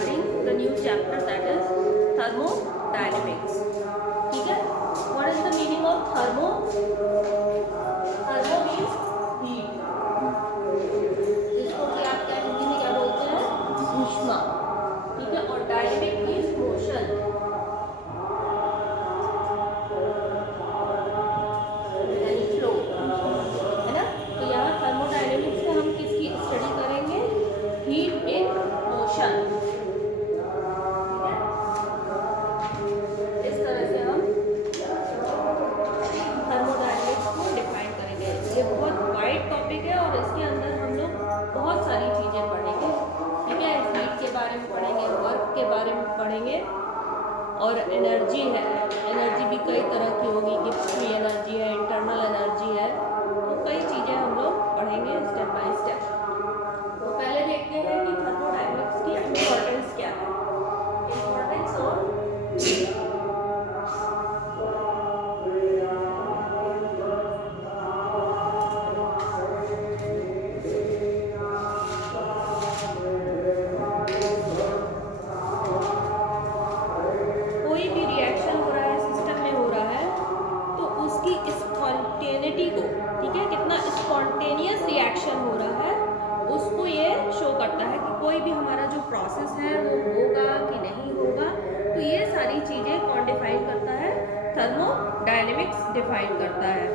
starting the new chapter, that is thermodynamics. ठीक है, what is the meaning of thermo? Thermo means heat. इसको कि आप क्या हिंदी में क्या बोलते हैं, ऊष्मा. ठीक है, और डायनेमिक मीन्स मोशन. यानी फ्लो, है ना. तो यहाँ थर्मोडायनेमिक्स में हम किसकी स्टडी करेंगे, हीट इन मोशन. इस तरह से हम थर्मोडायनेमिक्स को डिफाइन करेंगे. ये बहुत वाइड टॉपिक है और इसके अंदर हम लोग बहुत सारी चीज़ें पढ़ेंगे. ठीक है, हीट के बारे में पढ़ेंगे, वर्क के बारे में पढ़ेंगे, और एनर्जी है. एनर्जी भी कई तरह की होगी, गिब्स फ्री एनर्जी है, इंटरनल एनर्जी है. तो कई चीज़ें हम लोग पढ़ेंगे स्टेप बाय स्टेप. तो पहले देखते हैं कि थर्मोडायनेमिक्स की इम्पोर्टेंस क्या है. इम्पोर्टेंस ऑफ कोई भी रिएक्शन हो रहा है, सिस्टम में हो रहा है, तो उसकी स्पॉन्टेनिटी को, ठीक है, कितना स्पॉन्टेनियस रिएक्शन हो रहा है, उसको ये शो करता है कि कोई भी हमारा जो प्रोसेस है वो होगा कि नहीं होगा. तो ये सारी चीज़ें कौन डिफाइन करता है, थर्मोडायनेमिक्स डिफाइन करता है.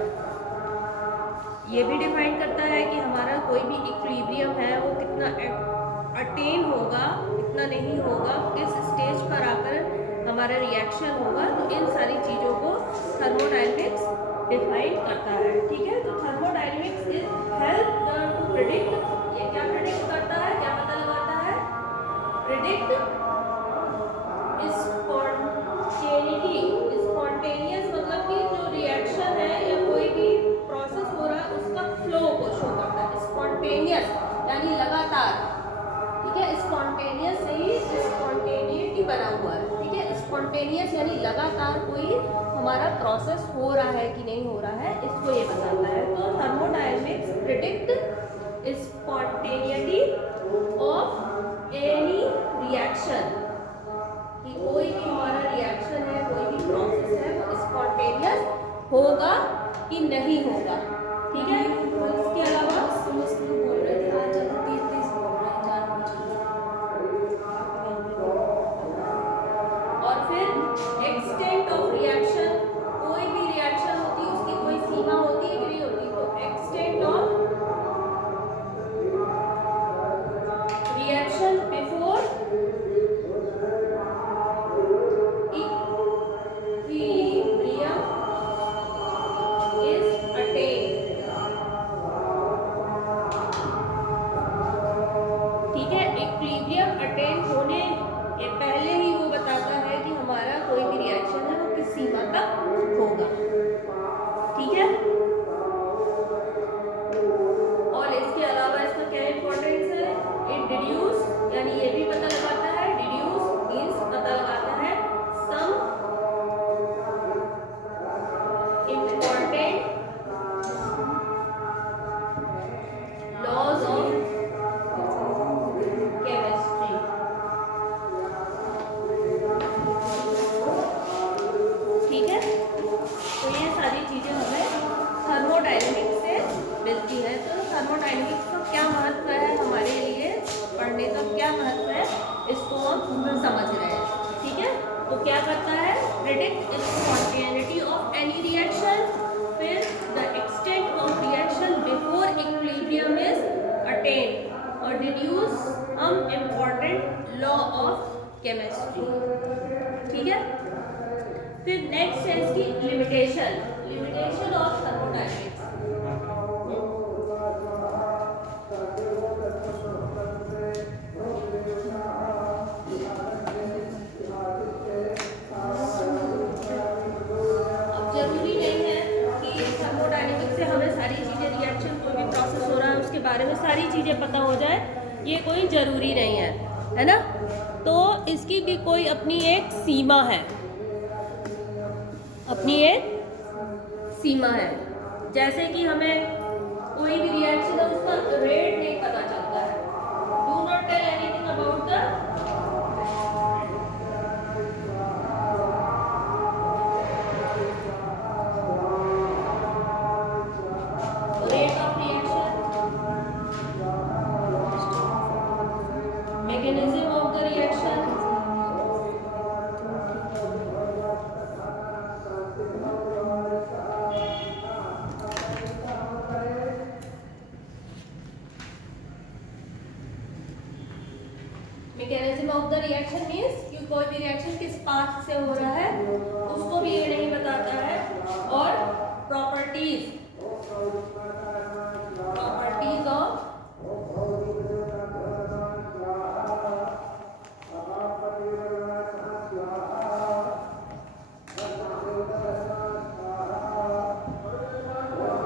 ये भी डिफाइन करता है कि हमारा कोई भी इक्विलिब्रियम है वो कितना अटेन होगा, कितना नहीं होगा, किस स्टेज पर आकर हमारा रिएक्शन होगा. तो इन सारी चीज़ों को थर्मोडायनेमिक्स डिफाइन करता है. ठीक है, तो thermodynamics is help to predict. ये क्या प्रिडिक्ट करता है, क्या पता लगाता है, प्रिडिक्ट स्पॉन्टेनिटी. स्पॉन्टेनियस मतलब कि जो रिएक्शन है या कोई भी प्रोसेस हो रहा है उसका फ्लो को शो करता है. स्पॉन्टेनियस यानी लगातार. ठीक है, स्पॉन्टेनियस से ही स्पॉन्टेनिटी बना हुआ है. ठीक है, स्पॉन्टेनियस यानी लगातार कोई हमारा प्रोसेस हो रहा है कि नहीं हो रहा है, इसको ये बताता है. तो thermodynamics predict spontaneity of any reaction, कि कोई भी हमारा रिएक्शन है, कोई भी प्रोसेस है, वो स्पॉन्टेनियस होगा कि नहीं होगा. ठीक है, इसके अलावा बोल रहे थे आज ज़्यादा तेज तेज बोल रहे हैं जानबूझकर. और फिर एक्सटेंट ऑफ रिएक्शन. कोई भी रिएक्शन होती है उसकी कोई सीमा होती है कि नहीं होती. तो extent of reaction before equilibrium is attend. ठीक है, इक्विलिब्रियम अटेन होने के पहले ही वो बताता है कि हमारा कोई भी रिएक्शन है वो किस सीमा तक होगा. ठीक है, और इसके अलावा इसका क्या इंपॉर्टेंस है, इट डिड्यूस, यानी ये भी पता लगाता है, डिड्यूस मीन्स पता लगाता है some important laws of chemistry. ठीक है, तो ये सारी चीज़ें हमें थर्मोडायनेमिक्स से मिलती है. तो थर्मोडायनेमिक्स का क्या महत्व है हमारे लिए, पढ़ने का क्या महत्व है, इसको हम समझ रहे हैं. ठीक है, तो क्या करता है, predict spontaneity of any reaction, फिर the extent of reaction before equilibrium is attained, और डिड्यूस हम इम्पॉर्टेंट लॉ ऑफ केमिस्ट्री. ठीक है, फिर नेक्स्ट है इसकी लिमिटेशन. Limitation of thermodynamics. अब जरूरी नहीं है कि थर्मोडायनेमिक्स से हमें सारी चीज़ें, रिएक्शन कोई भी प्रोसेस हो रहा है उसके बारे में सारी चीज़ें पता हो जाए, ये कोई ज़रूरी नहीं है ना. तो इसकी भी कोई अपनी एक सीमा है, अपनी एक सीमा है. जैसे कि हमें कोई भी रिएक्शन है उसका रेट नहीं पता चलता है. Do not tell anything about the mechanism of the reaction, mechanism of the reaction means कि कोई भी रिएक्शन किस पाथ से हो रहा है उसको भी ये नहीं बताता है, और प्रॉपर्टीज ऑफ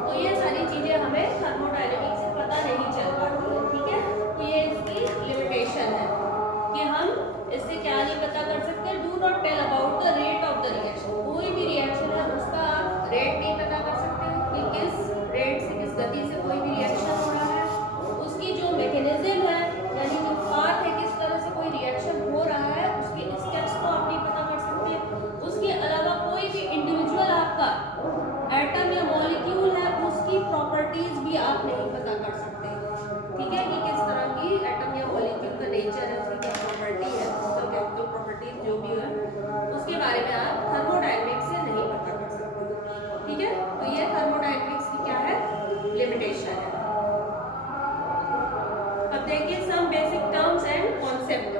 तो ये सारी चीजें हमें थर्मोडायनेमिक्स से पता नहीं चल पाती है, ठीक है। तो ये इसकी लिमिटेशन है कि हम इससे क्या नहीं पता कर सकते, do not tell about the rate of the reaction. कोई भी रिएक्शन है उसका आप रेट नहीं पता कर सकते कि किस रेट से, किस गति से कोई भी रिएक्शन हो रहा है। उसकी जो मैकेनिज्म है, यानी जो पाथ है, किस तरह से कोई रिएक्शन हो रहा है, उसके स्टेप्स को आप नहीं पता कर सकते। उसके अलावा कोई भी इंडिविजुअल आपका एटम या मॉलिक्यूल है, उसकी प्रॉपर्टीज भी आप नहीं पता कर सकते, ठीक है, कि किस तरह की एटम या मॉलिक्यूल का नेचर है, उसकी क्या प्रॉपर्टी है, उसका केमिकल प्रॉपर्टी जो भी है, उसके बारे में आप थर्मोडायनेमिक्स से नहीं पता कर सकते, ठीक है। तो ये थर्मोडायनेमिक्स की क्या है, लिमिटेशन है। अब देखिए some basic terms and concept.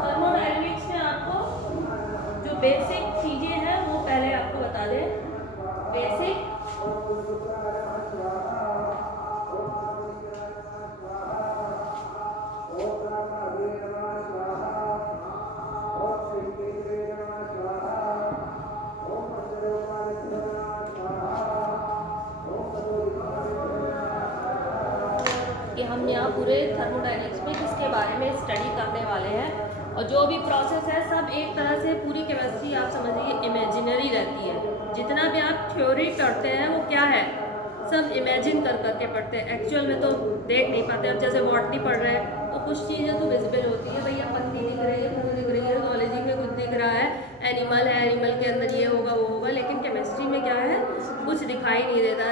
Thermodynamics में आपको जो बेसिक चीजें हैं वो पहले आपको बता दें। बेसिक कि हम यहाँ पूरे थर्मोडायनेमिक्स में जिसके बारे में स्टडी करने वाले हैं, और जो भी प्रोसेस है सब एक तरह से, पूरी केमिस्ट्री आप समझिए इमेजिनरी रहती है। जितना भी आप थ्योरी पढ़ते हैं वो क्या है, सब इमेजिन कर करके पढ़ते हैं, एक्चुअल में तो देख नहीं पाते। अब जैसे बॉटनी पढ़ रहे हैं तो कुछ चीज़ें तो विजिबल होती है, भैया पत्ती दिख रही है, फूल दिख रही है, जूलॉजी में कुछ दिख रहा है, एनिमल है, एनिमल के अंदर ये होगा वो होगा, लेकिन केमिस्ट्री में क्या है, कुछ दिखाई नहीं देता।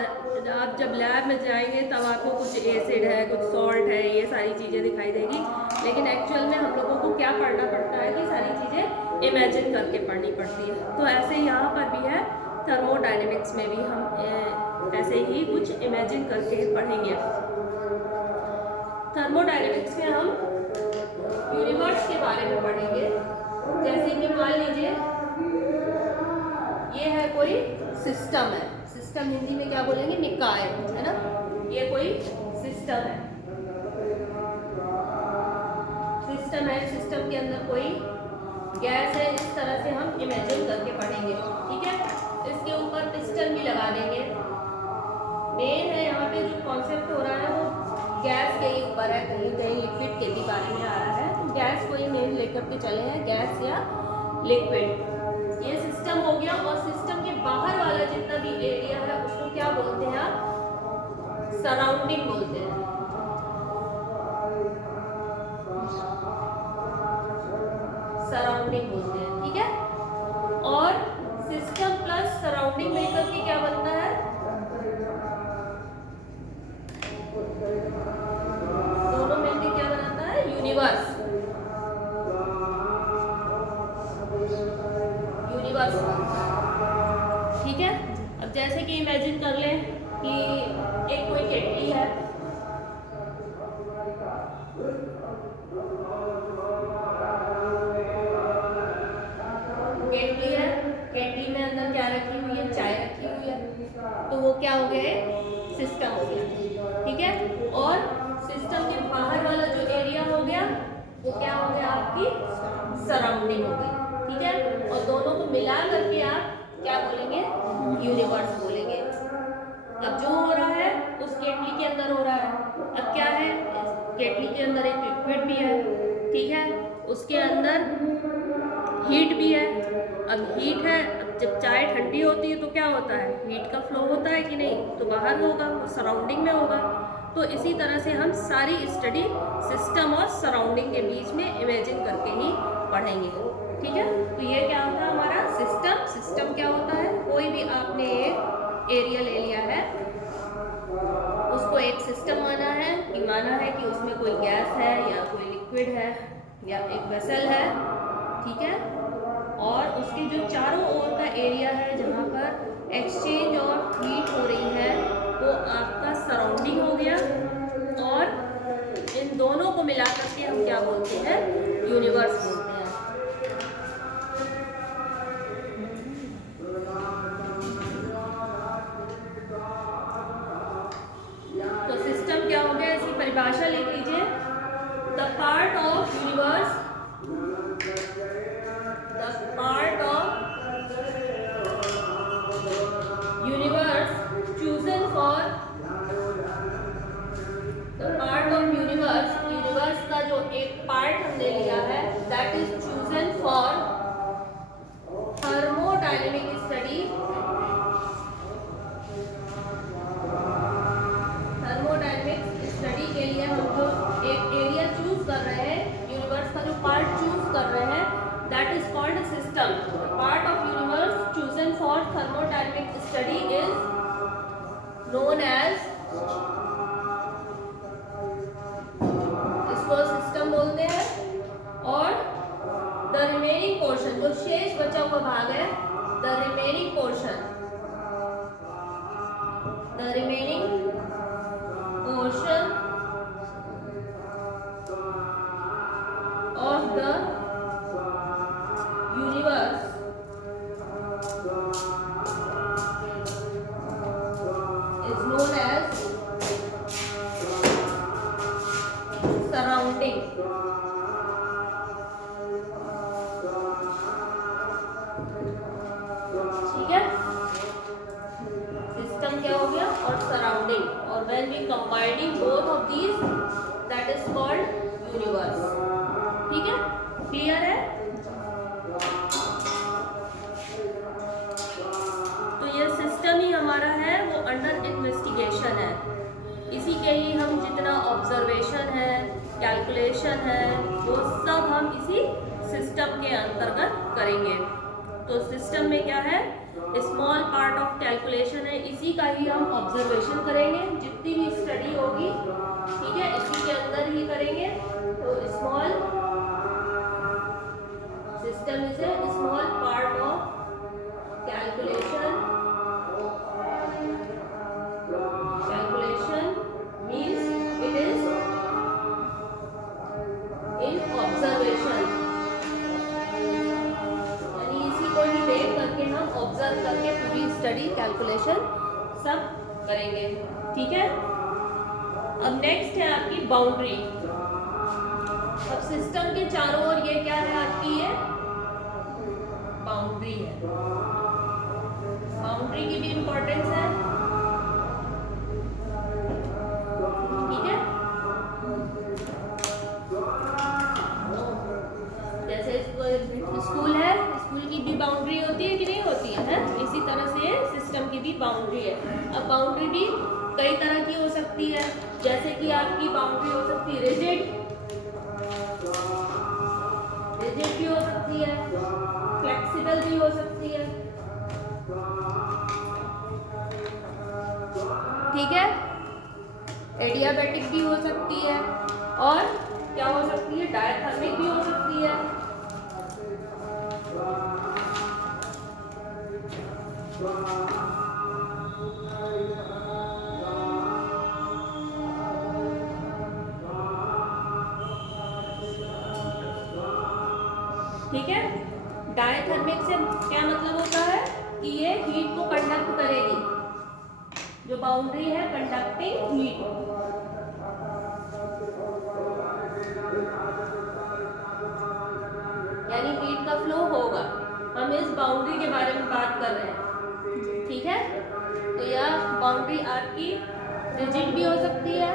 आप जब लैब में जाएंगे तब आपको कुछ एसिड है, कुछ सॉल्ट है, ये सारी चीज़ें दिखाई देगी, लेकिन एक्चुअल में हम लोगों को क्या पढ़ना पड़ता है कि सारी चीज़ें इमेजिन करके पढ़नी पड़ती है। तो ऐसे यहाँ पर भी है, थर्मोडायनेमिक्स में भी हम ऐसे ही कुछ इमेजिन करके पढ़ेंगे। थर्मोडायनेमिक्स में हम यूनिवर्स के बारे में पढ़ेंगे। जैसे कि मान लीजिए ये है कोई सिस्टम है, सिस्टम हिंदी में क्या बोलेंगे, निकाय, है ना। ये कोई सिस्टम है, सिस्टम के अंदर कोई गैस है, इस तरह से हम इमेजिन करके पढ़ेंगे, ठीक है। इसके ऊपर पिस्टन भी लगा देंगे। मेन है यहाँ पे जो कॉन्सेप्ट हो रहा है वो गैस के ही ऊपर है, कहीं कहीं लिक्विड के भी बारे में आ रहा है, तो गैस को ही मेन लेकर के चले हैं, गैस या लिक्विड। ये सिस्टम हो गया, और सिस्टम के बाहर वाला जितना भी एरिया है उसको क्या बोलते हैं आप, सराउंडिंग बोलते हैं। सराउंडिंग बोलते हैं, ठीक है। और सिस्टम प्लस सराउंडिंग मिलकर के क्या बनता है, दोनों मिलकर क्या बनाता है, यूनिवर्स। यूनिवर्स, ठीक है। अब जैसे कि इमेजिन कर लें कि एक कोई केटली है, केटली है, केटली में अंदर क्या रखी हुई है, चाय रखी हुई है, तो वो क्या हो गया, सिस्टम हो गया, ठीक है। और सिस्टम के बाहर वाला जो एरिया हो गया वो क्या हो गया, आपकी सराउंडिंग हो गई, ठीक है। और दोनों को मिला करके आप क्या बोलेंगे, यूनिवर्स बोलेंगे। अब जो हो रहा है उस केटली के अंदर हो रहा है। अब क्या है, केटली के अंदर एक लिक्विड भी है, ठीक है, उसके अंदर हीट भी है। अब हीट है, जब चाय ठंडी होती है तो क्या होता है, हीट का फ्लो होता है कि नहीं, तो बाहर होगा, सराउंडिंग में होगा। तो इसी तरह से हम सारी स्टडी सिस्टम और सराउंडिंग के बीच में इमेजिन करके ही पढ़ेंगे। ठीक है, तो ये क्या होता है हमारा सिस्टम। सिस्टम क्या होता है, कोई भी आपने एक एरिया ले लिया है, उसको एक सिस्टम माना है कि उसमें कोई गैस है या कोई लिक्विड है या एक वेसल है। ठीक है, और उसके जो चारों ओर का एरिया है जहाँ पर एक्सचेंज और हीट हो रही है वो आपका सराउंडिंग हो गया, और इन दोनों को मिला करके हम क्या बोलते हैं, यूनिवर्स बोलते हैं। तो सिस्टम क्या हो गया, इसकी परिभाषा लिख लीजिए। The part of universe, the part of universe chosen for, the part of universe, universe का जो एक पार्ट हमने लिया है, that is chosen for thermodynamic study, thermodynamic study के लिए हम जो एक एरिया चूज कर रहे हैं, यूनिवर्स का जो पार्ट चूज कर रहे हैं, that is called system. Part of universe chosen for thermodynamic study is known as, इसको सिस्टम बोलते हैं। और द रिमेनिंग पोर्शन, जो शेष बचा हुआ भाग है, the remaining portion, the remaining portion of the universe is known as surrounding। ठीक है, सिस्टम क्या हो गया और सराउंडिंग, और when we combining both of these that is called universe। ठीक है, क्लियर है। तो ये सिस्टम ही हमारा है वो अंडर इन्वेस्टिगेशन है, इसी के ही हम जितना ऑब्जर्वेशन है, कैलकुलेशन है, वो सब हम इसी सिस्टम के अंतर्गत करेंगे। तो सिस्टम में क्या है, स्मॉल पार्ट ऑफ कैलकुलेशन है, इसी का ही हम ऑब्जर्वेशन करेंगे, जितनी भी स्टडी होगी, ठीक है, इसी के अंदर ही करेंगे। तो small system is a small part of calculation, calculation means it is in observation, देख करके हम ऑब्जर्व करके पूरी स्टडी कैलकुलेशन सब करेंगे। ठीक है, अब नेक्स्ट है आपकी बाउंड्री। अब सिस्टम के चारों ओर ये क्या है आपकी, ये बाउंड्री है। बाउंड्री की भी इंपॉर्टेंस है। ठीक है, जैसे स्कूल है, स्कूल की भी बाउंड्री होती है कि नहीं होती है, इसी तरह से सिस्टम की भी बाउंड्री है। अब बाउंड्री भी कई तरह की हो सकती है, जैसे कि आपकी बाउंड्री हो सकती है रिजिड, रिजिड भी हो सकती है, फ्लेक्सिबल भी हो सकती है। ठीक है, एडियाबैटिक भी हो सकती है, और क्या हो सकती है, डायथर्मिक भी हो सकती है। ठीक है, डायथर्मिक से क्या मतलब होता है कि ये हीट को कंडक्ट करेगी, जो बाउंड्री है कंडक्टिंग हीट। यानी हीट का फ्लो होगा, हम इस बाउंड्री के बारे में बात कर रहे हैं। ठीक है, तो यह बाउंड्री आपकी रिजिड भी हो सकती है,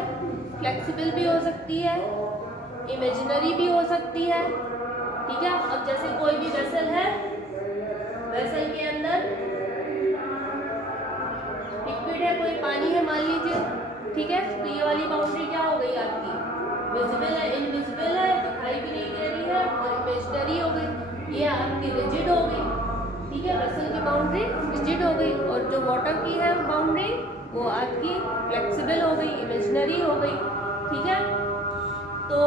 फ्लेक्सिबल भी हो सकती है, इमेजिनरी भी हो सकती है। ठीक है, अब जैसे कोई भी वेसल है, वेसल के अंदर लिक्विड है, कोई पानी है मान लीजिए, ठीक है, तो ये वाली बाउंड्री क्या हो गई आपकी, विजिबल है, इनविजिबल है, दिखाई भी नहीं दे रही है, और इमेजिनरी हो बाउंड्री रिजिड हो गई, और जो वाटर की है बाउंड्री वो आपकी फ्लेक्सिबल हो गई, इमेजिनरी हो गई। ठीक है, तो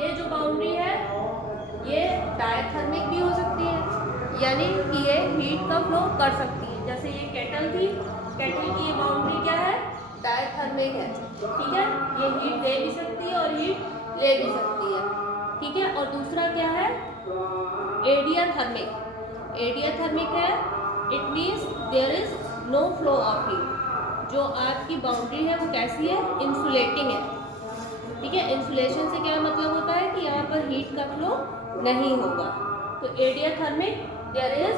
ये जो बाउंड्री है ये डायथर्मिक भी हो सकती है, यानी कि ये हीट का फ्लो कर सकती है। जैसे ये केटल थी, केटल की ये बाउंड्री क्या है, डायथर्मिक है। ठीक है, ये हीट दे भी सकती है और हीट ले भी सकती है। ठीक है, और दूसरा क्या है, एडियाथर्मिक। एडियाथर्मिक है, it means there is no flow of heat. जो आपकी बाउंड्री है वो कैसी है, इंसुलेटिंग है। ठीक है, इंसुलेशन से क्या मतलब होता है कि यहाँ पर हीट का फ्लो नहीं होगा। तो adiathermic, there is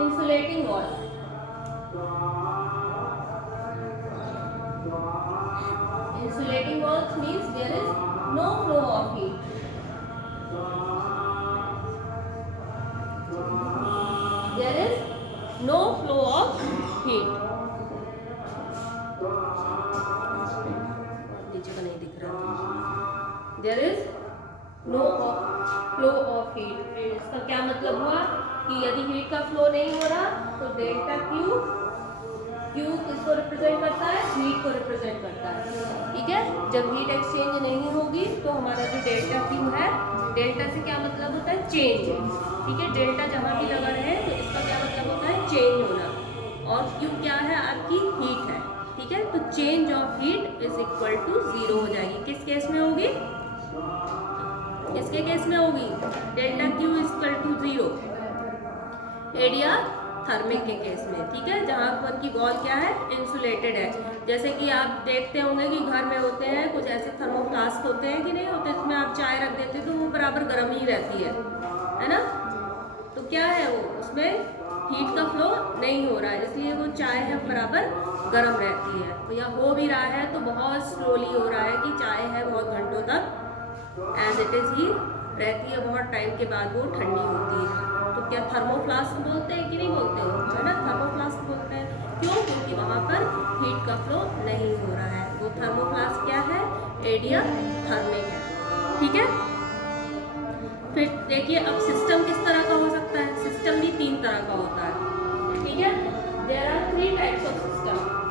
insulating wall. Insulating walls means there is no flow of heat. There is no flow of heat. नीचे का नहीं दिख रहा। There is no flow of heat. इसका क्या मतलब हुआ कि यदि हीट का फ्लो नहीं हो रहा तो डेल्टा क्यू, क्यू किसको रिप्रेजेंट करता है, हीट को रिप्रेजेंट करता है। ठीक है, जब हीट एक्सचेंज नहीं होगी तो हमारा जो डेल्टा क्यू है, डेल्टा से क्या मतलब होता है, चेंज। ठीक है, डेल्टा जहाँ भी लगा रहे तो इसका क्या मतलब होता है, चेंज होना। और क्यू क्या है, आपकी हीट है। ठीक है, तो change of heat is equal to 0 हो जाएगी। किस केस में होगी, किसके केस में होगी, delta Q is equal to 0 adiathermic के केस में। ठीक है, जहाँ पर की वॉल क्या है, इंसुलेटेड है। जैसे कि आप देखते होंगे कि घर में होते हैं कुछ ऐसे थर्मोफ्लास्क होते हैं कि नहीं होते, इसमें आप चाय रख देते तो वो बराबर गर्म ही रहती है ना। तो क्या है वो, उसमें हीट का फ्लो नहीं हो रहा है, इसलिए वो चाय है बराबर गर्म रहती है। तो या हो भी रहा है तो बहुत स्लोली हो रहा है कि चाय है बहुत घंटों तक एज इट इज ही रहती है, बहुत टाइम के बाद वो ठंडी होती है। तो क्या थर्मोफ्लास्क बोलते हैं कि नहीं बोलते हो, है ना, थर्मोफ्लास्क बोलते हैं। क्यों, क्योंकि वहाँ पर हीट का फ्लो नहीं हो रहा है। वो थर्मोफ्लास्क क्या है, एडिया थर्मिक है। ठीक है, फिर देखिए अब सिस्टम किस तरह का हो सकता है, सिस्टम भी 3 तरह का होता है। ठीक है, there are 3 types of system.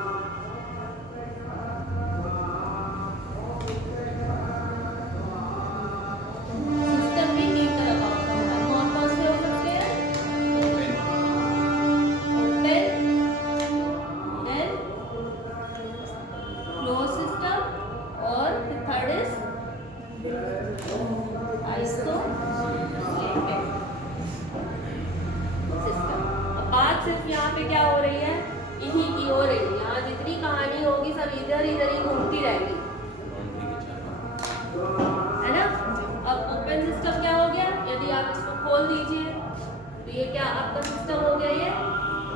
सिर्फ यहाँ पे क्या हो रही है, इन्हीं की हो रही है। यहाँ जितनी कहानी होगी सब इधर इधर ही घूमती रहेगी, है ना। अब ओपन सिस्टम क्या हो गया, यदि आप इसको खोल दीजिए तो ये क्या आपका सिस्टम हो गया, ये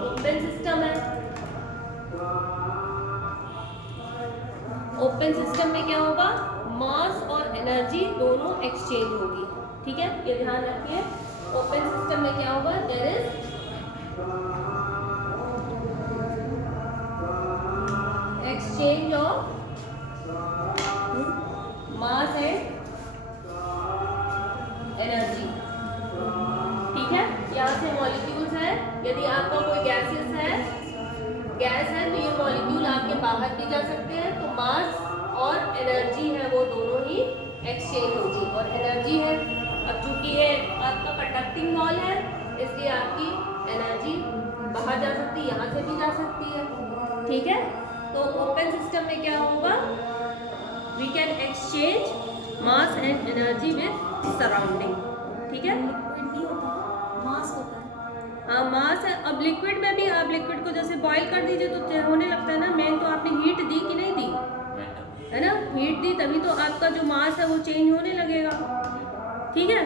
ओपन सिस्टम है। ओपन सिस्टम में क्या होगा, मास और एनर्जी दोनों एक्सचेंज होगी। ठीक है, ये ध्यान रखिए। ओपन सिस्टम में क्या होगा, there is exchange of mass and energy। ठीक है, यहाँ से मॉलिक्यूल्स है, यदि आपका कोई गैसेस है, गैस है तो ये मॉलिक्यूल आपके बाहर भी जा सकते हैं। तो मास और एनर्जी है वो दोनों ही एक्सचेंज होगी, और एनर्जी है, अब चूंकि ये आपका कंडक्टिंग वॉल है इसलिए आपकी एनर्जी बाहर जा सकती है, यहाँ से भी जा सकती है। ठीक है, तो ओपन सिस्टम में क्या होगा, we can exchange mass and energy with surrounding. ठीक है, मास होता है, हाँ मास है। अब लिक्विड में भी आप लिक्विड को जैसे बॉईल कर दीजिए तो होने लगता है ना, मेन तो आपने हीट दी कि नहीं दी, है ना, हीट दी तभी तो आपका जो मास है वो चेंज होने लगेगा। ठीक है,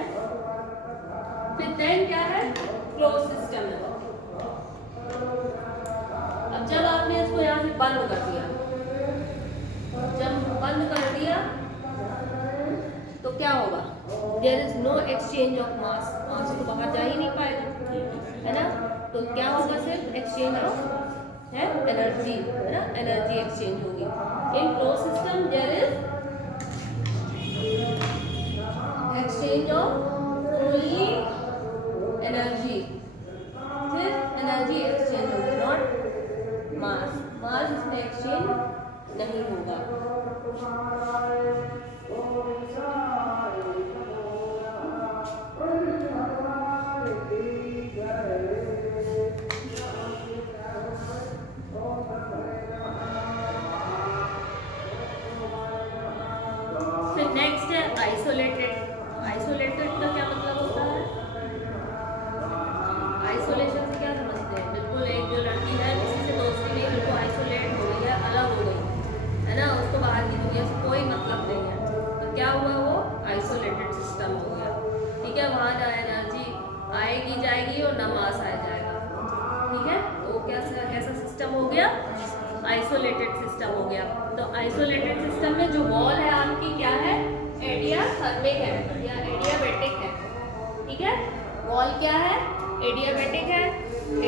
फिर देन क्या है, क्लोज सिस्टम है। अब जब आपने इसको यहाँ से बंद कर दिया, जब बंद कर दिया तो क्या होगा, there is no exchange of mass, mass तो बाहर जा ही नहीं पाएगा, है ना। तो क्या होगा, सिर्फ एक्सचेंज ऑफ है एनर्जी, है ना, एनर्जी एक्सचेंज होगी। In close system there is exchange of only energy. Isolated, isolated का क्या मतलब होता है? आइसोलेशन से क्या समझते हैं? बिल्कुल एक जो लड़की है किसी से दोस्ती नहीं, बिल्कुल आइसोलेट हो गई है, अलग हो गई है ना, उसको बाहर की दुनिया से कोई मतलब नहीं है, तो क्या हुआ, वो आइसोलेटेड सिस्टम हो गया। ठीक है, वहाँ ना एनर्जी आएगी जाएगी और ना मास आ जाएगा। ठीक है, तो कैसा कैसा सिस्टम हो गया? आइसोलेटेड सिस्टम हो गया। तो आइसोलेटेड सिस्टम में जो वॉल है आपकी क्या है? एडियाथर्मिक है या एडियाबैटिक है। ठीक है, वॉल क्या है? एडियाबैटिक है,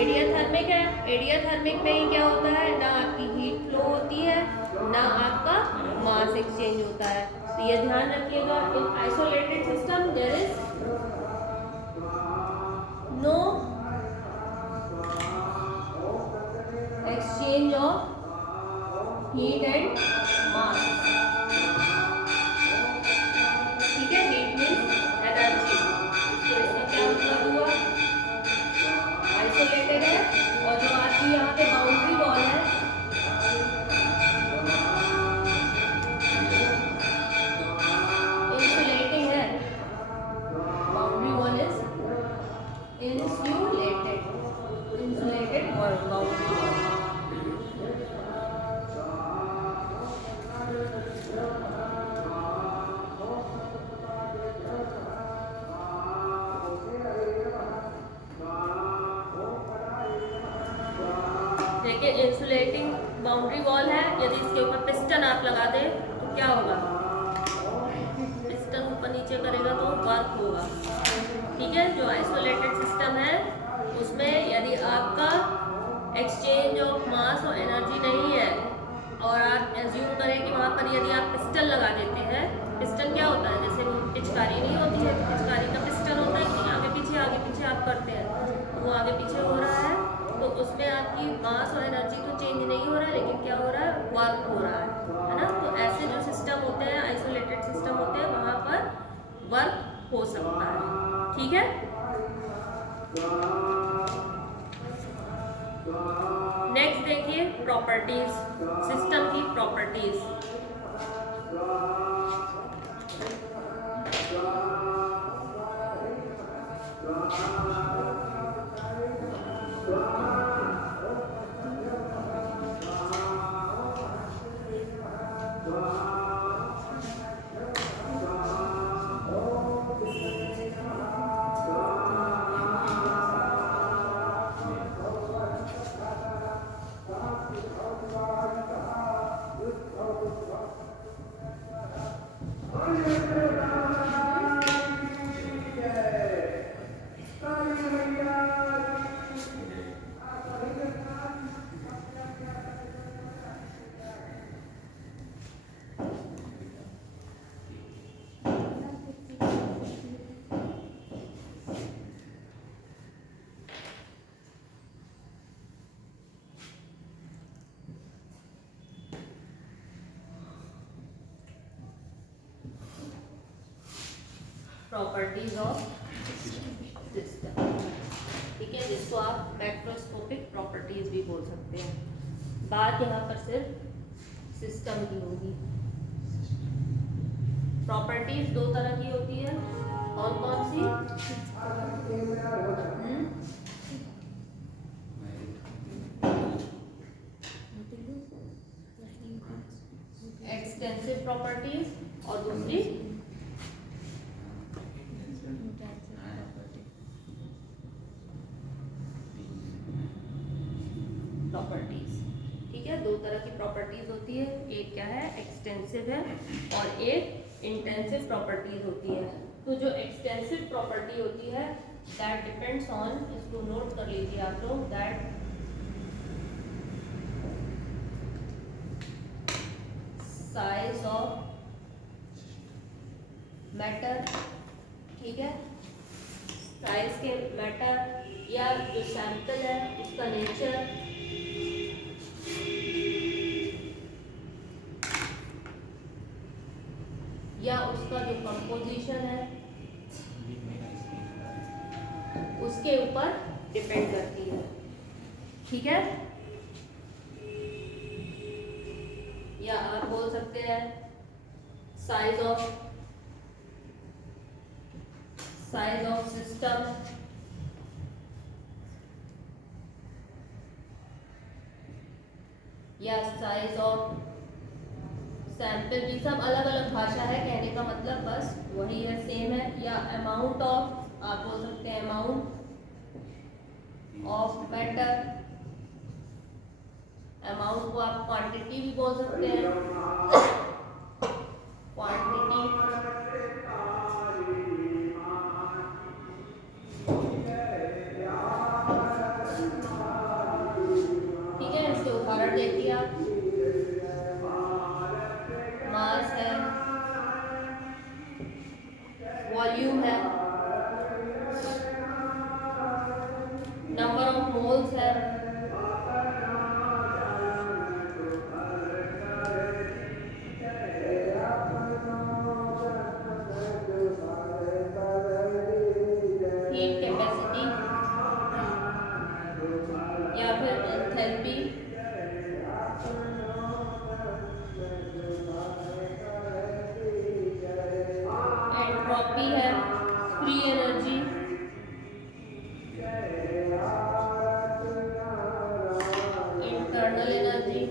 एडियाथर्मिक है। एडियाथर्मिक में ही क्या होता है? ना आपकी हीट फ्लो होती है, ना आपका मास एक्सचेंज होता है। तो ये ध्यान रखिएगा, in isolated system there is no exchange of heat and mass. ठीक है, हीट मीन्स एनर्जी, तो इसका क्या मतलब हुआ? आइसोलेटेड है, और जो आपकी यहाँ पे बाउंड्री वॉल है, इंसुलेटिंग है। Boundary wall is insulated, insulated boundary wall. देखिए, इंसुलेटिंग बाउंड्री वॉल है, यदि इसके ऊपर पिस्टन आप लगा दें तो क्या होगा? पिस्टन ऊपर नीचे करेगा तो वर्क होगा। ठीक है, जो आइसोलेटेड सिस्टम है उसमें यदि आपका एक्सचेंज ऑफ मास और एनर्जी नहीं है, और आप एज्यूम करें कि वहाँ पर यदि आप पिस्टन लगा देते हैं, पिस्टन क्या होता है? जैसे वो पिचकारी नहीं होती है, तो पिचकारी का पिस्टन होता है कि आगे पीछे आप करते हैं, तो वो आगे पीछे हो रहा है, तो उसमें आपकी मास और एनर्जी तो चेंज नहीं हो रहा है, लेकिन क्या हो रहा है? वर्क हो रहा है ना। तो ऐसे जो सिस्टम होते हैं, आइसोलेटेड सिस्टम होते हैं, वहाँ पर वर्क हो सकता है। ठीक है, नेक्स्ट देखिए प्रॉपर्टीज, सिस्टम की प्रॉपर्टीज। Properties of system. ठीक है, जिसको आप मैक्रोस्कोपिक प्रॉपर्टीज भी बोल सकते हैं। बात यहाँ पर सिर्फ सिस्टम की होगी। प्रॉपर्टीज दो तरह की होती है, कौन कौन सी? एक्सटेंसिव प्रॉपर्टीज और दूसरी प्रॉपर्टीज। ठीक है, दो तरह की प्रॉपर्टीज होती है, एक क्या है? एक्सटेंसिव है, और एक इंटेंसिव प्रॉपर्टीज होती है। तो जो एक्सटेंसिव प्रॉपर्टी होती है, दैट डिपेंड्स ऑन, इसको नोट कर लीजिए आप लोग, दैट साइज ऑफ मैटर। ठीक है, साइज के मैटर या जो सैंपल है उसका नेचर, या उसका जो कंपोजिशन है उसके ऊपर डिपेंड करती है। ठीक है, या आप बोल सकते हैं size of size of system या साइज ऑफ सैंपल, भी सब अलग अलग भाषा है, कहने का मतलब बस वही है, सेम है। या अमाउंट ऑफ, आप बोल सकते हैं अमाउंट ऑफ मैटर, अमाउंट को आप क्वांटिटी भी बोल सकते हैं, क्वांटिटी। ठीक है, इसके उदाहरण देखिए आप, मास है, वॉल्यूम है, नंबर ऑफ मोल्स है, हीट कैपेसिटी या फिर एंथैल्पी, एंट्रोपी है, फ्री एनर्जी, इंटरनल एनर्जी,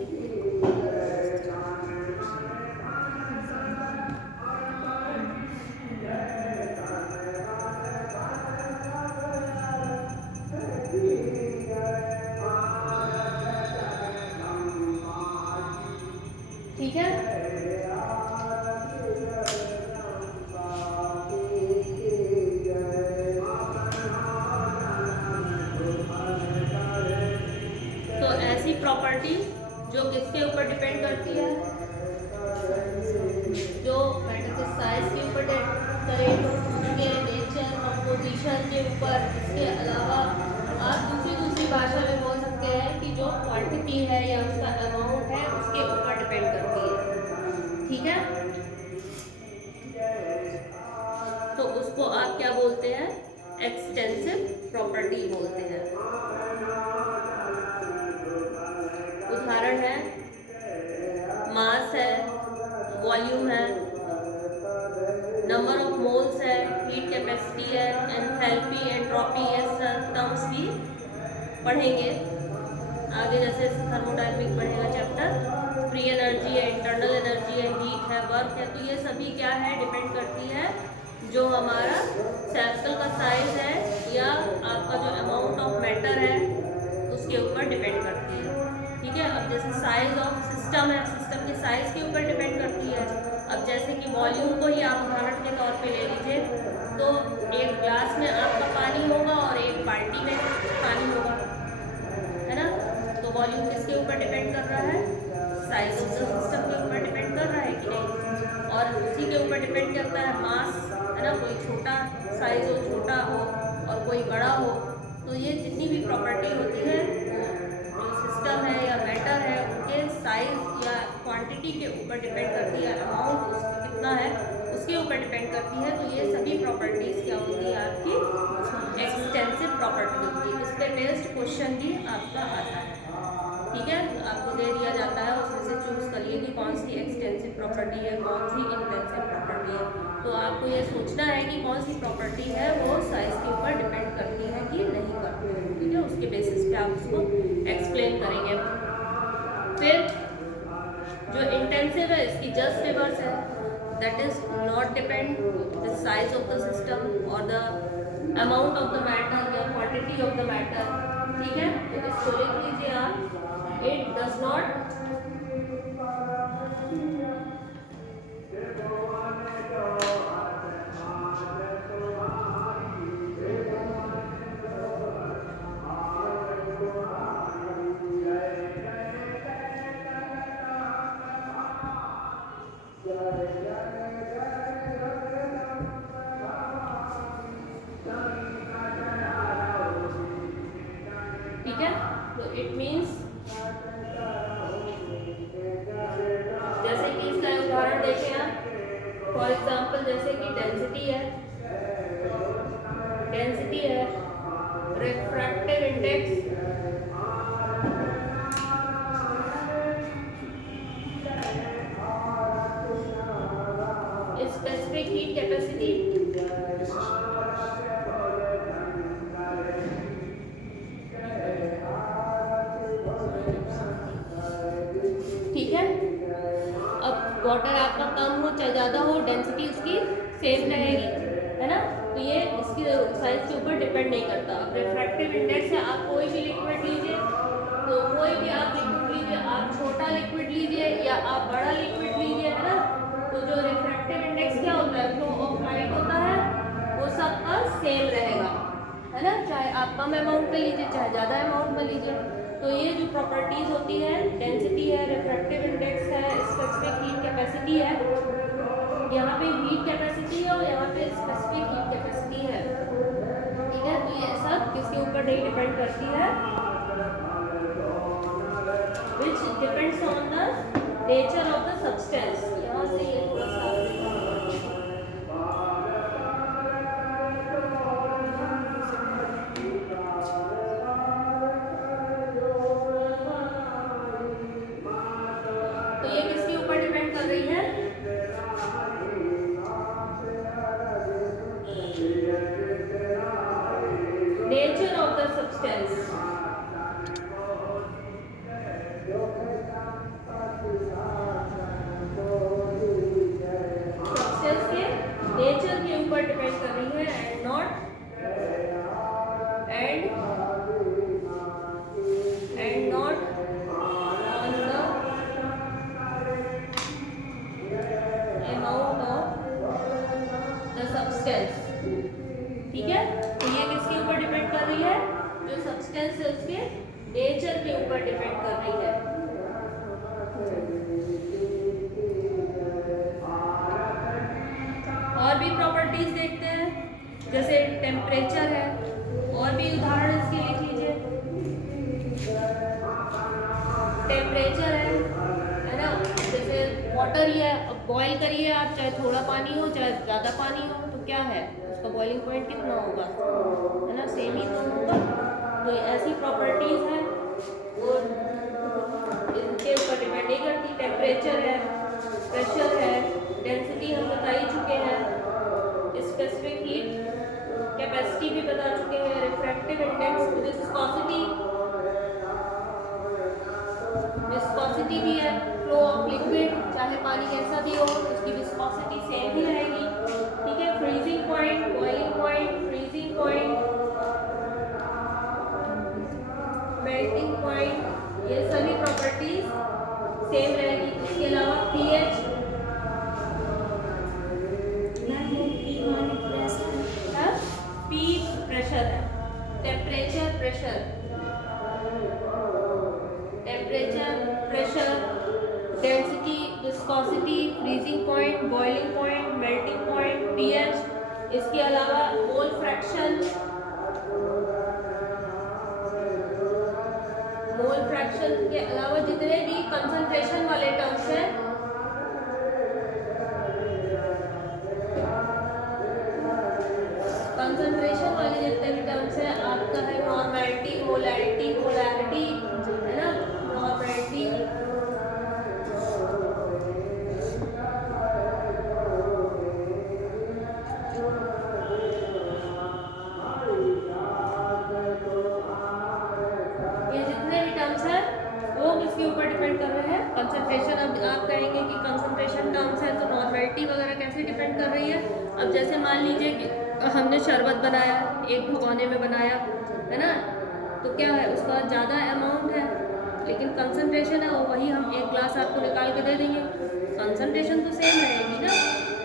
ठीक है। तो ऐसी प्रॉपर्टी जो किसके ऊपर डिपेंड करती है, जो मैटर के साइज के ऊपर डिपेंड करे, उसके नेचर कंपोजिशन के ऊपर। इसके अलावा आप दूसरी भाषा में बोल सकते हैं कि जो क्वांटिटी है या उसका अमाउंट है उसके ऊपर डिपेंड करती है, ठीक है। तो उसको आप क्या बोलते हैं, एक्सटेंसिव प्रॉपर्टी बोलते हैं। उदाहरण है, मास है, वॉल्यूम है, नंबर ऑफ मोल्स है, हीट कैपेसिटी है, एंथैल्पी, एंट्रोपी, ये सब टर्म्स भी पढ़ेंगे आगे, जैसे थर्मोडायनामिक पढ़ेगा चैप्टर। फ्री एनर्जी है, इंटरनल एनर्जी है, हीट है, वर्क है, तो ये सभी क्या है, डिपेंड करती है जो हमारा सैंपल का साइज है या आपका जो अमाउंट ऑफ मैटर है उसके ऊपर डिपेंड करती है, ठीक है। अब जैसे साइज ऑफ सिस्टम है, सिस्टम के साइज के ऊपर डिपेंड करती है। अब जैसे कि वॉल्यूम को ही आप उदाहरण के तौर पे ले लीजिए, तो एक ग्लास में आपका पानी होगा और एक बाल्टी में पानी होगा, है ना। तो वॉल्यूम किसके ऊपर डिपेंड कर रहा है, साइज ऑफ द सिस्टम के ऊपर डिपेंड कर रहा है कि नहीं। और उसी के ऊपर डिपेंड करता है मास, है ना। कोई छोटा साइज हो, छोटा हो, और कोई बड़ा हो। तो ये जितनी भी प्रॉपर्टी होती है जो सिस्टम है या मैटर है उनके साइज या क्वांटिटी के ऊपर डिपेंड करती है, अमाउंट उसकी कितना है उसके ऊपर डिपेंड करती है। तो ये सभी प्रॉपर्टीज़ क्या होती है, आपकी एक्सटेंसिव प्रॉपर्टी होती है। इस पर टेस्ट क्वेश्चन भी आपका आता है, ठीक है। आपको दे दिया जाता है, उसमें से चूज करिए कि कौन सी एक्सटेंसिव प्रॉपर्टी है, कौन सी इंटेंसिव प्रॉपर्टी है। तो आपको ये सोचना है कि कौन सी प्रॉपर्टी है वो साइज के ऊपर डिपेंड करती है कि नहीं करती है, ठीक है। उसके बेसिस पे आप उसको एक्सप्लेन करेंगे। फिर जो इंटेंसिव है इसकी जस्ट रिवर्स है, that is not depend the size of the system और the amount of the matter या क्वांटिटी ऑफ द मैटर, ठीक है। तो इसको लिख लीजिए आप, इट डज नॉट ठीक है। तो इट मीन्स, जैसे कि इसका उदाहरण देखें आप, फॉर एग्जाम्पल जैसे कि डेंसिटी है, refractive index, specific heat capacity, property उसकी सेम रहेगी, है ना। तो ये इसकी साइज के ऊपर डिपेंड नहीं करता। अब रिफ्रैक्टिव इंडेक्स है, आप कोई भी लिक्विड लीजिए, तो कोई भी आप लिक्विड लीजिए, आप छोटा लिक्विड लीजिए या आप बड़ा लिक्विड लीजिए, है ना, तो जो रिफ्रैक्टिव इंडेक्स क्या होता है, फ्लो ऑफ लाइट होता है, वो सबका सेम रहेगा, है ना, चाहे आप कम अमाउंट में लीजिए चाहे ज़्यादा अमाउंट में लीजिए। तो ये जो प्रॉपर्टीज होती है, डेंसिटी है, रिफ्रैक्टिव इंडेक्स है, स्पेसिफिक हीट कैपेसिटी है, यहाँ पे हीट कैपेसिटी है और यहाँ पे स्पेसिफिक हीट कैपेसिटी है, ठीक है। तो ये सब किसके ऊपर नहीं डिपेंड करती है, which depends on the nature of the substance। यहाँ से ये थोड़ा सा तो ये किसके ऊपर डिपेंड कर रही है, nature of the substance. Substance के नेचर के ऊपर डिपेंड कर रही है and not on the amount of the substance, ठीक है। तो ये किसके ऊपर डिपेंड कर रही है, जो सब्सटेंस है उसके नेचर के ऊपर डिपेंड कर रही है। और भी प्रॉपर्टीज देखते हैं, जैसे टेम्परेचर है, और भी उदाहरण इसके लिख लीजिए। टेम्परेचर है ना, जैसे वाटर ही है, अब बॉईल करिए आप, चाहे थोड़ा पानी हो चाहे ज़्यादा पानी हो, तो क्या है उसका बॉइलिंग पॉइंट कितना होगा, है ना, सेम ही तो होगा। तो ऐसी प्रॉपर्टीज हैं वो इनके ऊपर डिपेंड नहीं करती। टेम्परेचर है, प्रेशर है, डेंसिटी हम बता ही चुके हैं, स्पेसिफिक हीट कैपेसिटी भी बता चुके हैं, रिफ्रैक्टिव इंडेक्स, विस्कोसिटी भी है, फ्लो ऑफ लिक्विड, चाहे पानी कैसा भी हो उसकी विस्कोसिटी सेम ही रहेगी, ठीक है। Freezing point, boiling point, freezing point, melting point, ये सभी प्रॉपर्टीज सेम रहेगी। इसके अलावा पीएच, पी प्रेशर है, temperature pressure, density, viscosity, freezing point, boiling point, melting point, pH. इसके अलावा मोल फ्रैक्शन, के अलावा जितने भी कंसंट्रेशन वाले टर्म्स हैं, कंसंट्रेशन वाले जितने भी टर्म्स हैं, आपका है नॉर्मैलिटी, मोलैरिटी, मोलैरिटी, है ना, नॉर्मैलिटी, ये जितने भी टर्म्स हैं वो किसके ऊपर डिपेंड कर रहे हैं, कंसंट्रेशन। अब आप कहेंगे कि कंसंट्रेशन टर्म्स है तो नॉर्मैलिटी वगैरह कैसे डिपेंड कर रही है। अब जैसे मान लीजिए कि हमने शरबत बनाया, एक भगोने में बनाया, है ना, तो क्या है उसका ज़्यादा अमाउंट है, लेकिन कंसंट्रेशन है वो वही, हम एक ग्लास आपको निकाल के दे देंगे, कंसंट्रेशन तो सेम रहेगी ना,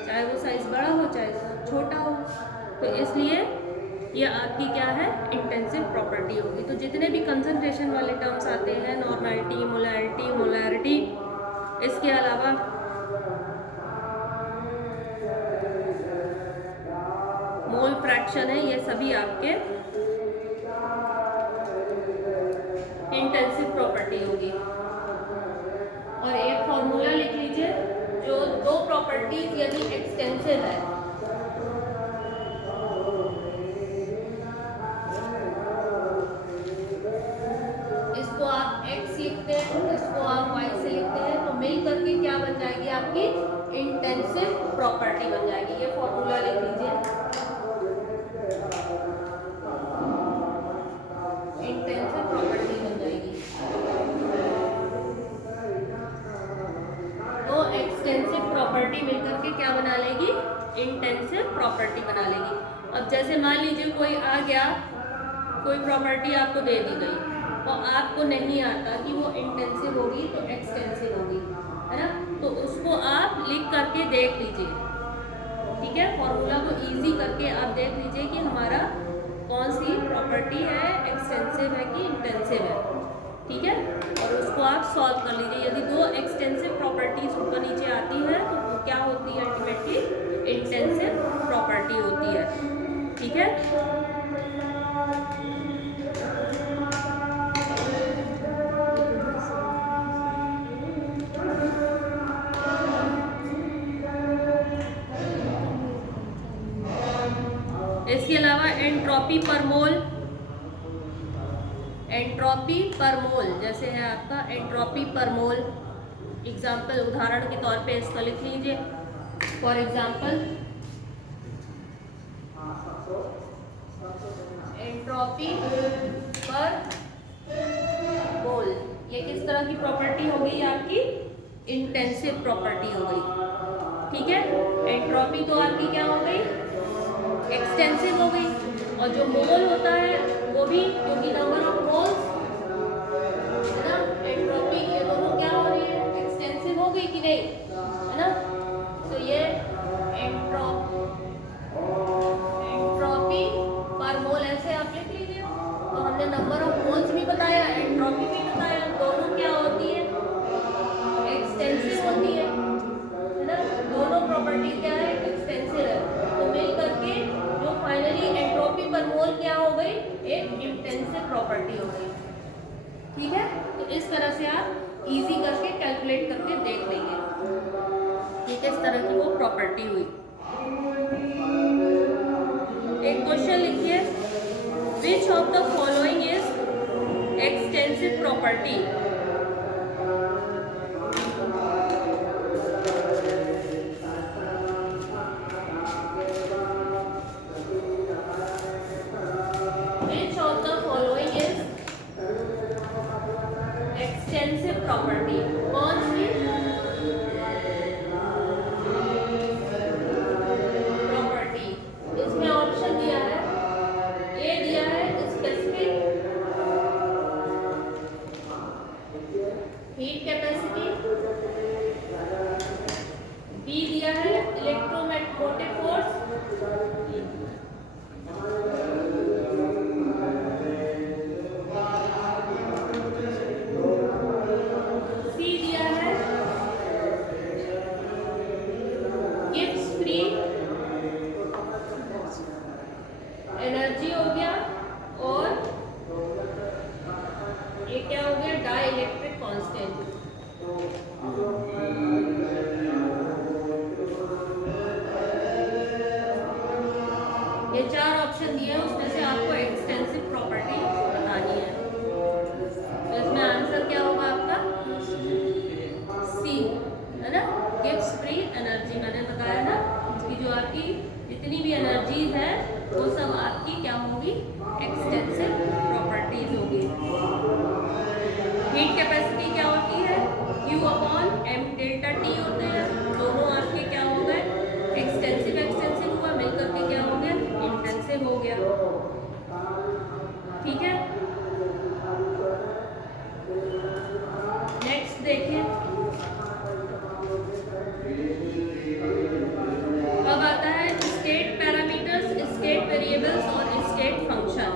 चाहे वो साइज़ बड़ा हो चाहे छोटा हो। तो इसलिए ये आपकी क्या है, इंटेंसिव प्रॉपर्टी होगी। तो जितने भी कंसंट्रेशन वाले टर्म्स आते हैं, नॉर्मैलिटी, मोलैरिटी, मोलैरिटी, इसके अलावा मोल फ्रैक्शन है, ये सभी आपके इंटेंसिव प्रॉपर्टी होगी। और एक फॉर्मूला लिख लीजिए, जो दो प्रॉपर्टीज यदि एक्सटेंसिव है, इसको आप x लिखते हैं, इसको आप y से लिखते हैं, तो मिल करके क्या बन जाएगी आपकी इंटेंसिव प्रॉपर्टी बन जाएगी। ये फॉर्मूला लिख लीजिए, इंटेंसिव प्रॉपर्टी बन जाएगी। तो एक्सटेंसिव प्रॉपर्टी मिलकर के क्या बना लेगी, इंटेंसिव प्रॉपर्टी बना लेगी। अब जैसे मान लीजिए कोई आ गया, कोई प्रॉपर्टी आपको दे दी गई और आपको नहीं आता कि वो इंटेंसिव होगी तो एक्सटेंसिव होगी, है ना, तो उसको आप लिख करके देख लीजिए, ठीक है। फॉर्मूला को इजी करके आप देख लीजिए कि हमारा कौन सी प्रॉपर्टी है, एक्सटेंसिव है कि इंटेंसिव है, ठीक है। और उसको आप सॉल्व कर लीजिए। यदि दो एक्सटेंसिव प्रॉपर्टीज ऊपर नीचे आती है तो वो क्या होती है, अल्टीमेटली इंटेंसिव प्रॉपर्टी होती है, ठीक है। इसके अलावा एंट्रोपी पर मोल, एंट्रोपी पर मोल जैसे है आपका एंट्रोपी पर मोल, एग्जाम्पल उदाहरण के तौर पे इसका लिख लीजिए। फॉर एग्जाम्पल एंट्रोपी पर मोल, ये किस तरह की प्रॉपर्टी हो गई आपकी, इंटेंसिव प्रॉपर्टी हो गई, ठीक है। एंट्रोपी तो आपकी क्या हो गई, एक्सटेंसिव हो गई, और जो मोल होता है वो भी, क्योंकि नंबर ऑफ मोल्स है ना, एंट्रोपी, ये दोनों क्या हो रही है, एक्सटेंसिव हो गई कि नहीं, है ना। तो ये एंट्रोपी पर मोल ऐसे आप लिख लीजिए। तो हमने नंबर ऑफ मोल्स भी बताया, एंट्रोपी भी बताया, दोनों क्या होती है, एक्सटेंसिव होती है ना, दोनों प्रॉपर्टी क्या है, एक्सटेंसिव है। तो मिल करके जो फाइनली एंट्रोपी पर मोल क्या हो गई, एक इंटेंसिव प्रॉपर्टी हो गई, ठीक है। तो इस तरह से आप इजी करके कैलकुलेट करके देख लेंगे, ठीक है, इस तरह की वो प्रॉपर्टी हुई। एक क्वेश्चन लिखिए, which of the following is extensive property. Which of the following is extensive property? कौन सी प्रॉपर्टी? इसमें ऑप्शन दिया है, ए दिया है स्पेसिफिक हीट कैपेसिटी, बी दिया है इलेक्ट्रोमोटिव फोर्स, एनर्जी हो गया, और ये क्या हो गया, डाई इलेक्ट्रिक कांस्टेंट। ये चार ऑप्शन दिए हैं, उसमें से आपको एक्सटेंसिव प्रॉपर्टी बतानी है। तो इसमें आंसर क्या होगा आपका, सी, है ना, गिव्स फ्री एनर्जी। मैंने बताया ना कि जो आपकी जितनी भी एनर्जीज है वो सब आपकी क्या होगी, एक्सटेंसिव प्रॉपर्टीज होगी। हीट कैपेसिटी क्या होती है, Q upon M delta T होते हैं, दोनों आपके क्या हो गए, एक्सटेंसिव एक्सटेंसिव हुआ, मिलकर के क्या हो गया, इंटेंसिव हो गया, ठीक है। नेक्स्ट देखिए, अब आता है स्टेट पैरामीटर्स, स्टेट वेरिएबल्स और स्टेट फंक्शन।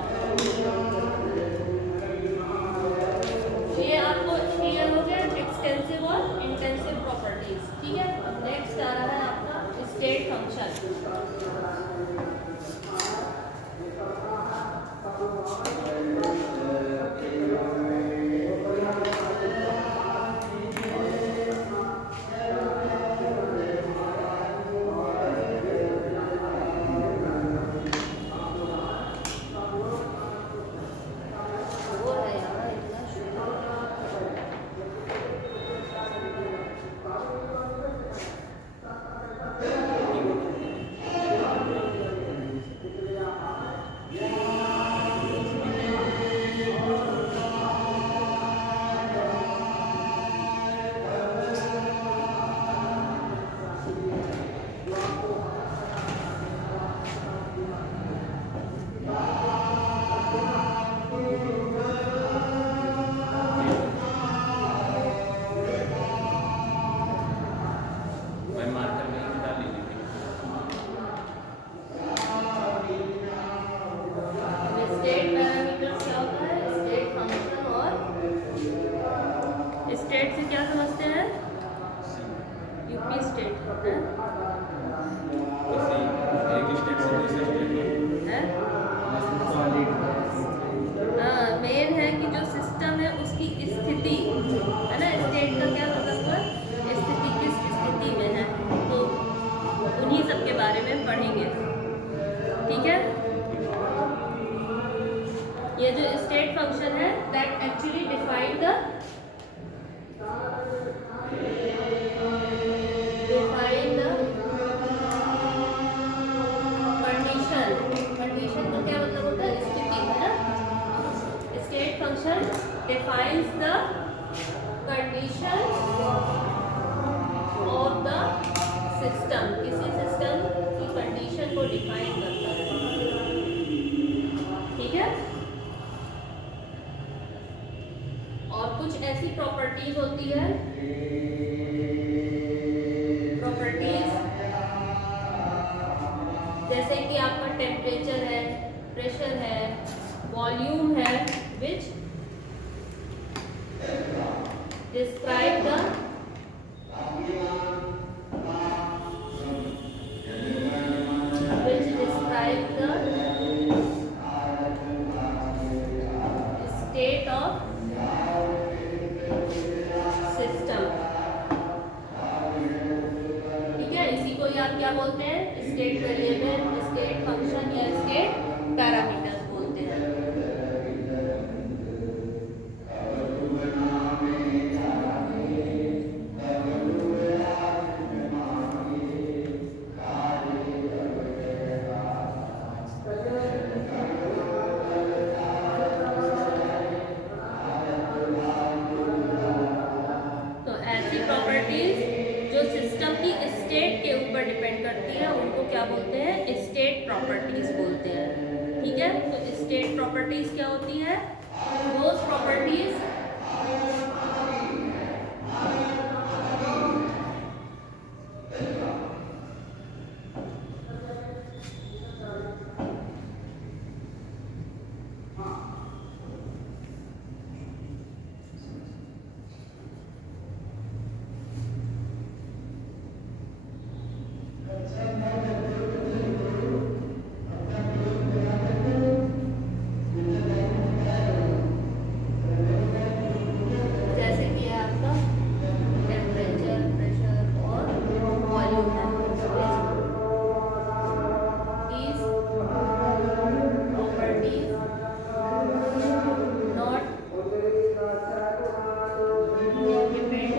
ठीक है, ये जो स्टेट फंक्शन है that actually define the condition. Condition का क्या मतलब होता है, स्थिति, है ना। State function defines the condition of the system, किसी सिस्टम की कंडीशन को डिफाइन करता है, ठीक है। और कुछ ऐसी प्रॉपर्टीज होती है, प्रॉपर्टीज जैसे कि आपका टेम्परेचर है, प्रेशर है, वॉल्यूम है, विच describe the state of system, ठीक है। इसी को आप क्या बोलते हैं, स्टेट वेरिएबल, स्टेट फंक्शन या स्टेट पैरामीटर्स बोलते हैं। तो ऐसी प्रॉपर्टीज जो सिस्टम की स्टेट के ऊपर डिपेंड करती है उनको क्या बोलते हैं, स्टेट प्रॉपर्टीज बोलते हैं, ठीक है। तो स्टेट प्रॉपर्टीज क्या होती है, वो प्रॉपर्टीज जैसे कि है आपका टेम्परेचर, प्रेशर और वॉल्यूम है, these properties not depend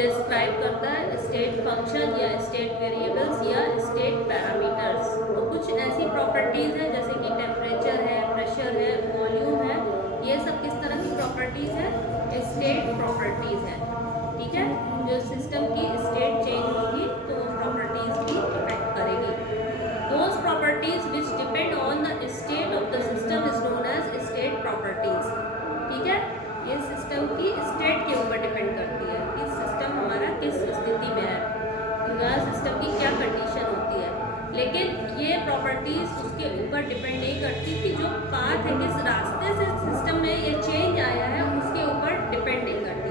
describe करता है स्टेट फंक्शन या स्टेट वेरिएबल्स या स्टेट पैरामीटर्स। तो कुछ ऐसी प्रॉपर्टीज़ हैं जैसे कि टेम्परेचर है, प्रेशर है, वॉल्यूम है, ये सब किस तरह की प्रॉपर्टीज़ है? स्टेट प्रॉपर्टीज़ है। ठीक है, जो सिस्टम की स्टेट चेंज होगी तो वो प्रॉपर्टीज़ भी इफेक्ट करेगी। Those properties which depend on the state of the system is known as state properties. ठीक है, ये सिस्टम की स्टेट के ऊपर डिपेंड करती है कि सिस्टम हमारा किस स्थिति में है, सिस्टम की क्या कंडीशन होती है। लेकिन प्रॉपर्टीज उसके ऊपर डिपेंड नहीं करती कि जो पाथ है किस रास्ते से सिस्टम में ये चेंज आया है उसके ऊपर डिपेंड नहीं करती।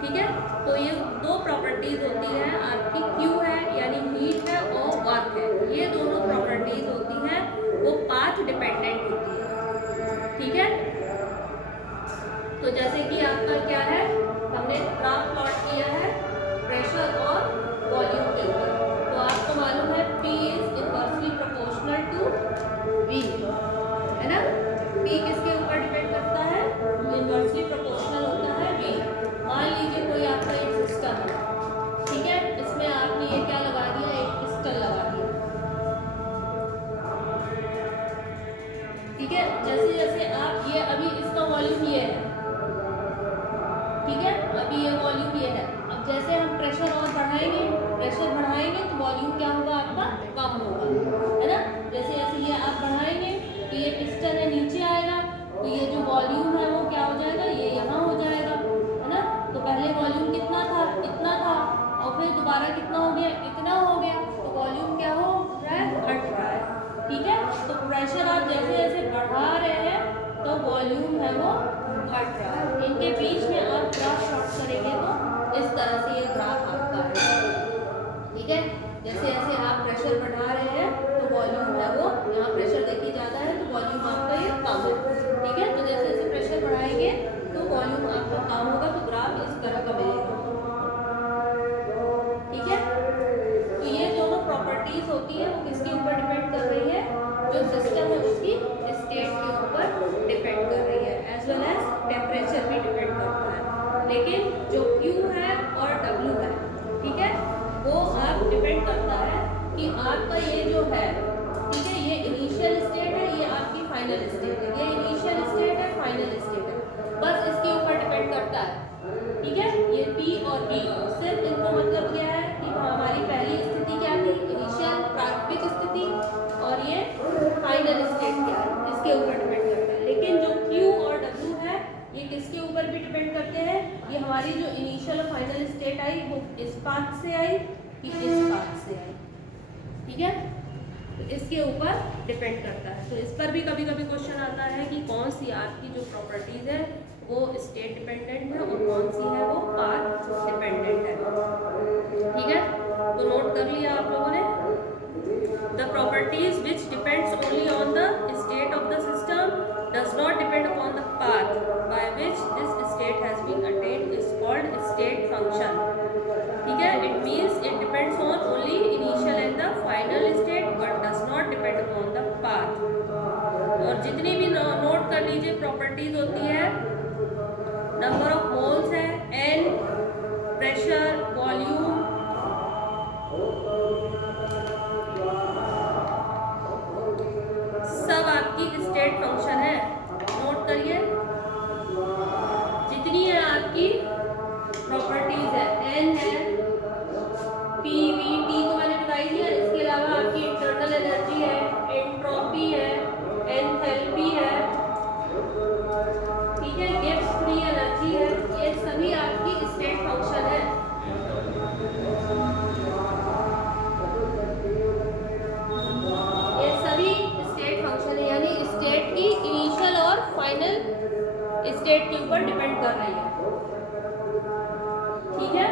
ठीक है, तो ये दो प्रॉपर्टीज होती है आपकी, क्यू है यानी हीट है और वर्क है, ये दोनों प्रॉपर्टीज होती है वो पाथ डिपेंडेंट होती है। ठीक है, तो जैसे कि आपका क्या है, हमने ग्राफ प्लॉट किया है प्रेशर और वॉल्यूम के ऊपर, तो आपको मालूम है P is inversely proportional to V, है ना। P किसके ऊपर डिपेंड करता है, इनवर्सली प्रोपोर्शनल होता है V। मान लीजिए कोई आपका एक सिस्टम है, ठीक है, इसमें आपने ये क्या लगा दिया, एक पिस्टन लगा दिया। ठीक है, जैसे जैसे आप ये अभी इसका वॉल्यूम ये है, ठीक है, अभी ये वॉल्यूम ये है, अब जैसे हम प्रेशर और प्रेशर बढ़ाएंगे तो वॉल्यूम क्या होगा आपका, कम होगा, है ना। जैसे जैसे ये आप बढ़ाएंगे तो ये पिस्टन है नीचे आएगा, तो ये जो वॉल्यूम है वो क्या हो जाएगा, ये यहाँ हो जाएगा, है ना। तो पहले वॉल्यूम कितना था, इतना था, और फिर दोबारा कितना हो गया, इतना हो गया, तो वॉल्यूम क्या हो रहा है, घट रहा है। ठीक है, तो प्रेशर आप जैसे जैसे बढ़ा रहे हैं तो वॉल्यूम है वो घट रहा है। इनके बीच में आप ग्राफ प्लॉट करेंगे तो इस तरह से ये ग्राफ आपका है। ठीक है, जैसे जैसे आप प्रेशर बढ़ा रहे हैं तो वॉल्यूम है वो, यहाँ प्रेशर देखिए ज़्यादा है तो वॉल्यूम आपका ये कम है। ठीक है, तो जैसे जैसे प्रेशर बढ़ाएंगे तो वॉल्यूम आपका कम होगा, तो ग्राफ इस तरह का मिलेगा। ठीक है, तो ये दोनों प्रॉपर्टीज होती है वो किसके ऊपर डिपेंड कर रही है, जो सिस्टम है उसकी स्टेट के ऊपर डिपेंड कर रही है, एज वेल एज टेम्परेचर भी डिपेंड करता है। लेकिन जो Q है और W है, ठीक है, वो आप डिपेंड करता है कि आपका ये जो है, ठीक है, ये इनिशियल स्टेट है, ये आपकी फाइनल स्टेट है, ये इनिशियल स्टेट है, फाइनल स्टेट है, बस इसके ऊपर डिपेंड करता है। ठीक है, ये P और E सिर्फ इनको मतलब क्या है कि हमारी पहली स्थिति क्या थी, इनिशियल प्रारंभिक स्थिति, और ये फाइनल स्टेट क्या है, इसके ऊपर डिपेंड करता है। लेकिन जो Q और W है ये किसके ऊपर भी डिपेंड करते हैं, ये हमारी जो इनिशियल और फाइनल स्टेट आई वो इस पाथ से आई कि इस पाथ से आई। ठीक है, तो इसके ऊपर डिपेंड करता है। तो इस पर भी कभी कभी क्वेश्चन आता है कि कौन सी आपकी जो प्रॉपर्टीज है वो स्टेट डिपेंडेंट है और कौन सी है वो पाथ डिपेंडेंट है। ठीक है, तो नोट कर लिया आप लोगों ने। The properties which depends only on the state of the system does not depend upon the path by which this state has been attained is called state function. ठीक है, it means it depends on only initial and the final state but does not depend upon the path. और जितनी भी note कर लीजिए properties होती है, number of moles है, N, प्रेशर, वॉल्यूम, सब आपकी स्टेट फंक्शन है। नोट करिए, जितनी है आपकी प्रॉपर्टीज है, N है, P, V, T तो मैंने बताई दिया, इसके अलावा आपकी इंटरनल एनर्जी है, एंट्रोपी है, एंथैल्पी है, ठीक है, गिब्स फ्री एनर्जी है, ये सभी आपकी स्टेट फंक्शन है। ये सभी स्टेट फंक्शन है, यानी स्टेट की इनिशियल और फाइनल स्टेट के ऊपर डिपेंड कर रही है। ठीक है,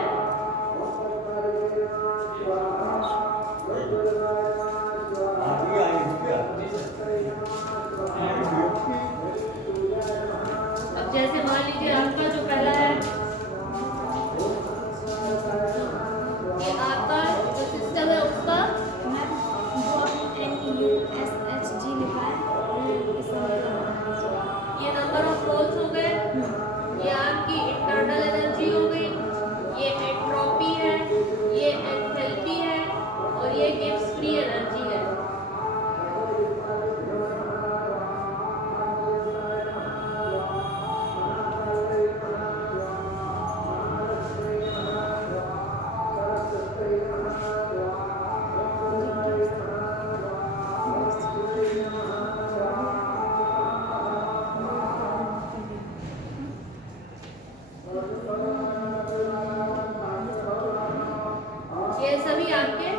अब जैसे मान लीजिए आपका जो पहला है, ये आपका जो सिस्टम है उसका NUSHG लिखा है, ये नंबर ऑफ मोल्स हो गए, ये आपकी इंटरनल एनर्जी हो गई, ये एंट्रोपी है, ये एंथैल्पी है और ये गिब्स फ्री एनर्जी है। ये सभी आपके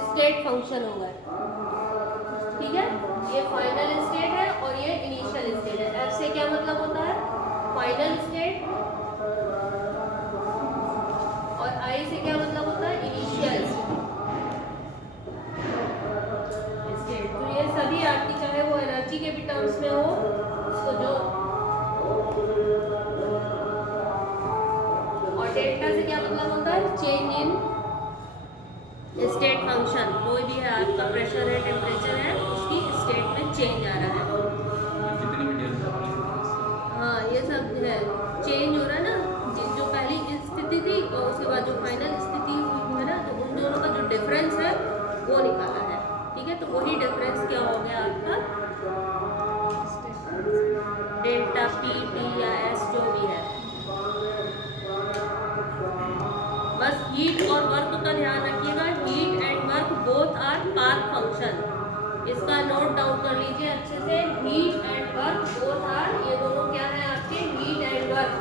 स्टेट फंक्शन हो गए। ठीक है, ये फाइनल स्टेट है और ये इनिशियल स्टेट है। एफ से क्या मतलब होता है? फाइनल स्टेट, और आई से क्या मतलब होता है? Initial state. तो ये सभी आपकी, चाहे वो एनर्जी के भी टर्म्स में हो, तो जो, और डेल्टा से क्या मतलब होता है? चेंज इन स्टेट फंक्शन। कोई भी है आपका, प्रेशर है, टेम्परेचर है, उसकी स्टेट में चेंज आ रहा है। हाँ, ये सब है, चेंज हो रहा है ना, जो पहली स्थिति थी और उसके बाद जो फाइनल स्थिति हुई है ना, तो उन दोनों का जो डिफरेंस है वो निकाला है। ठीक है, तो वही डिफरेंस क्या हो गया आपका? डेल्टा पी, टी या एस जो भी है। बस हीट और वर्क का ध्यान रखिएगा, heat and work both are path function. इसका नोट डाउन कर लीजिए अच्छे से, heat and work both are, ये दोनों क्या है आपके? Heat and work.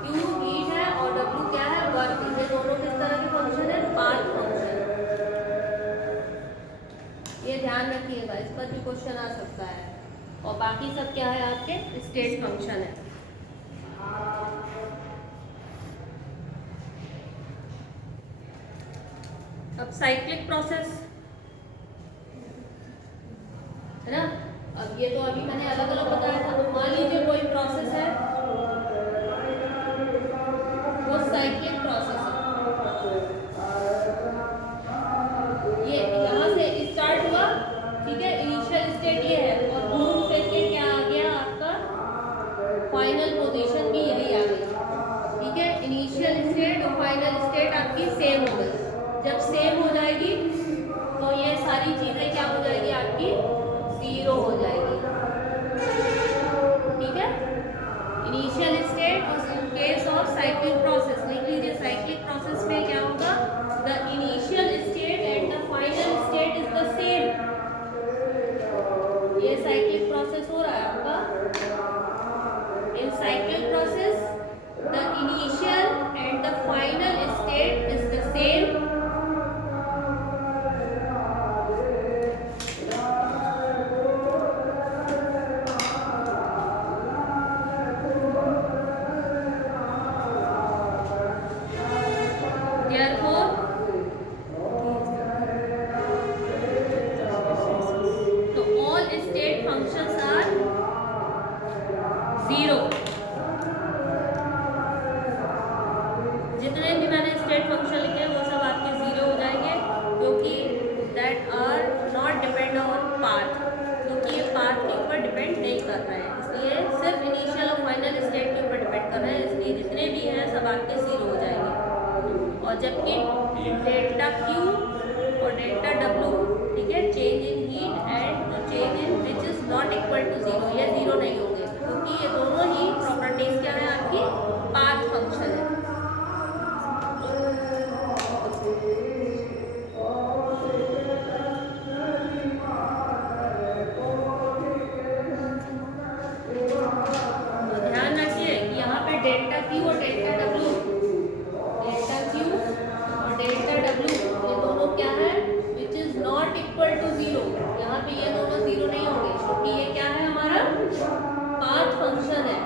Q heat है और W क्या है? वर्क। ये दोनों किस तरह के फंक्शन है? Path function. ये ध्यान रखिएगा, इस पर भी क्वेश्चन आ सकता है। और बाकी सब क्या है आपके? स्टेट फंक्शन है। अब साइक्लिक प्रोसेस है ना। अब ये तो अभी मैंने अलग अलग बताया था। तो मान लीजिए कोई प्रोसेस है, वो साइक्लिक प्रोसेस है। ये यहाँ से स्टार्ट हुआ, ठीक है, इनिशियल स्टेट ये है, और घूम फिर के क्या आ गया आपका? फाइनल पोजीशन भी यही आ गई। ठीक है, इनिशियल स्टेट और फाइनल स्टेट आपकी सेम हो गई। जब सेम हो जाएगी तो ये सारी चीजें क्या हो जाएगी आपकी? जीरो हो जाएगी। ठीक है, इनिशियल स्टेट और in case of cyclic process लिख लीजिए। साइक्लिक प्रोसेस में क्या होगा? The initial state and the final state is the same. ये साइक्लिक प्रोसेस हो रहा है आपका। इन cyclic process the initial and the final state is the same. जितने भी मैंने स्टेट फंक्शन लिखे वो सब आपके जीरो हो जाएंगे, क्योंकि that are not depend on path, क्योंकि ये पाथ के ऊपर डिपेंड नहीं कर रहे हैं, इसलिए सिर्फ इनिशियल और फाइनल स्टेट के ऊपर डिपेंड कर रहे हैं, इसलिए जितने भी हैं सब आपके जीरो हो जाएंगे। और जबकि डेल्टा क्यू और डेल्टा डब्ल्यू, ठीक है, change in heat and change in which is not equal to zero, ये जीरो नहीं होंगे, क्योंकि ये दोनों ही प्रॉपर्टीज क्या है आपकी? पाथ फंक्शन है। डेल्टा क्यू और डेल्टा डब्ल्यू, डेल्टा क्यू और डेल्टा डब्ल्यू ये दोनों क्या है? Which is not equal to zero. यहाँ पे ये दोनों जीरो नहीं होंगे, क्योंकि ये क्या है? हमारा पाथ फंक्शन है।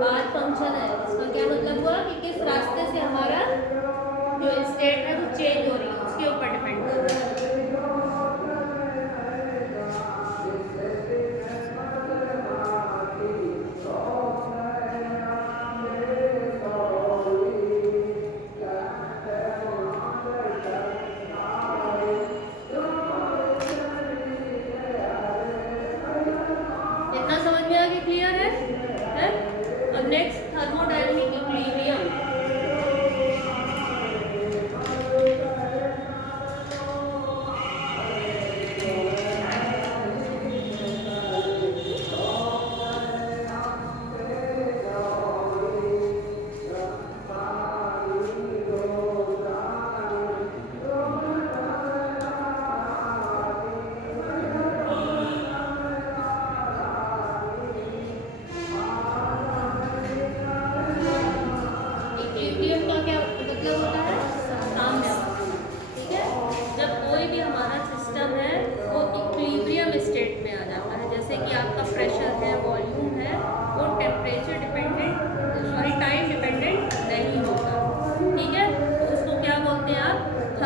पाथ फंक्शन है, इसका क्या मतलब हुआ कि किस रास्ते से हमारा जो स्टेट है वो चेंज हो रही है, उसके ऊपर डिपेंड कर रहा है। क्लियर है? अब next thermodynamic equilibrium.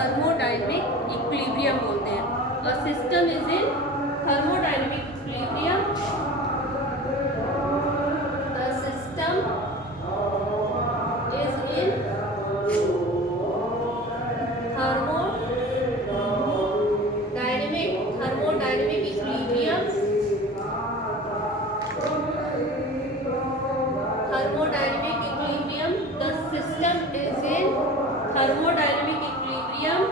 Thermodynamic equilibrium बोलते हैं। A system is in thermodynamic equilibrium, the system is in thermodynamic equilibrium, the system is in thermodynamic equilibrium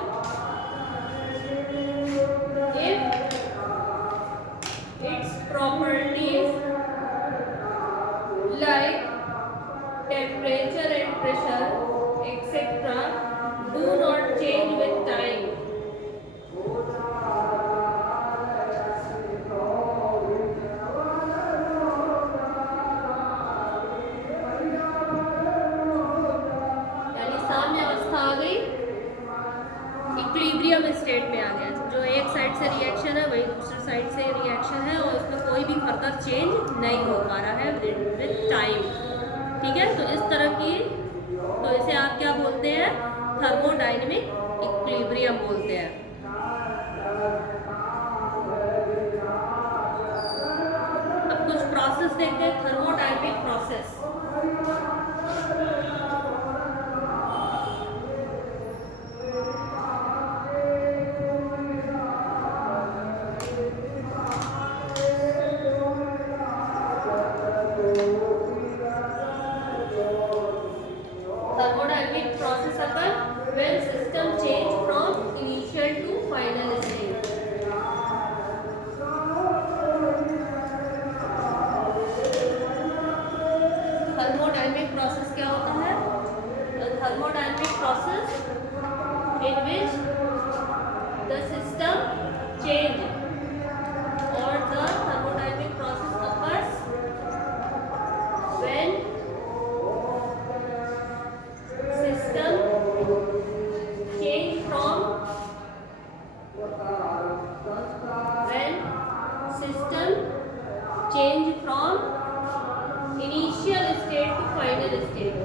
if its properties like temperature and pressure etc. do not change with time. Equilibrium state में आ गया, जो एक side से reaction है वही दूसरी side से reaction है और उसमें कोई भी फर्दर चेंज नहीं हो पा रहा है विद टाइम। ठीक है, तो इस तरह की, तो इसे आप क्या बोलते हैं? थर्मोडायनेमिक इक्विलिब्रियम बोलते हैं। अब कुछ प्रोसेस देखते हैं, thermodynamic process. Thermodynamic process occur when system change from initial to final state. Thermodynamic process क्या होता है? The thermodynamic process in which the system change or the thermodynamic process occurs when system change from initial state to final state.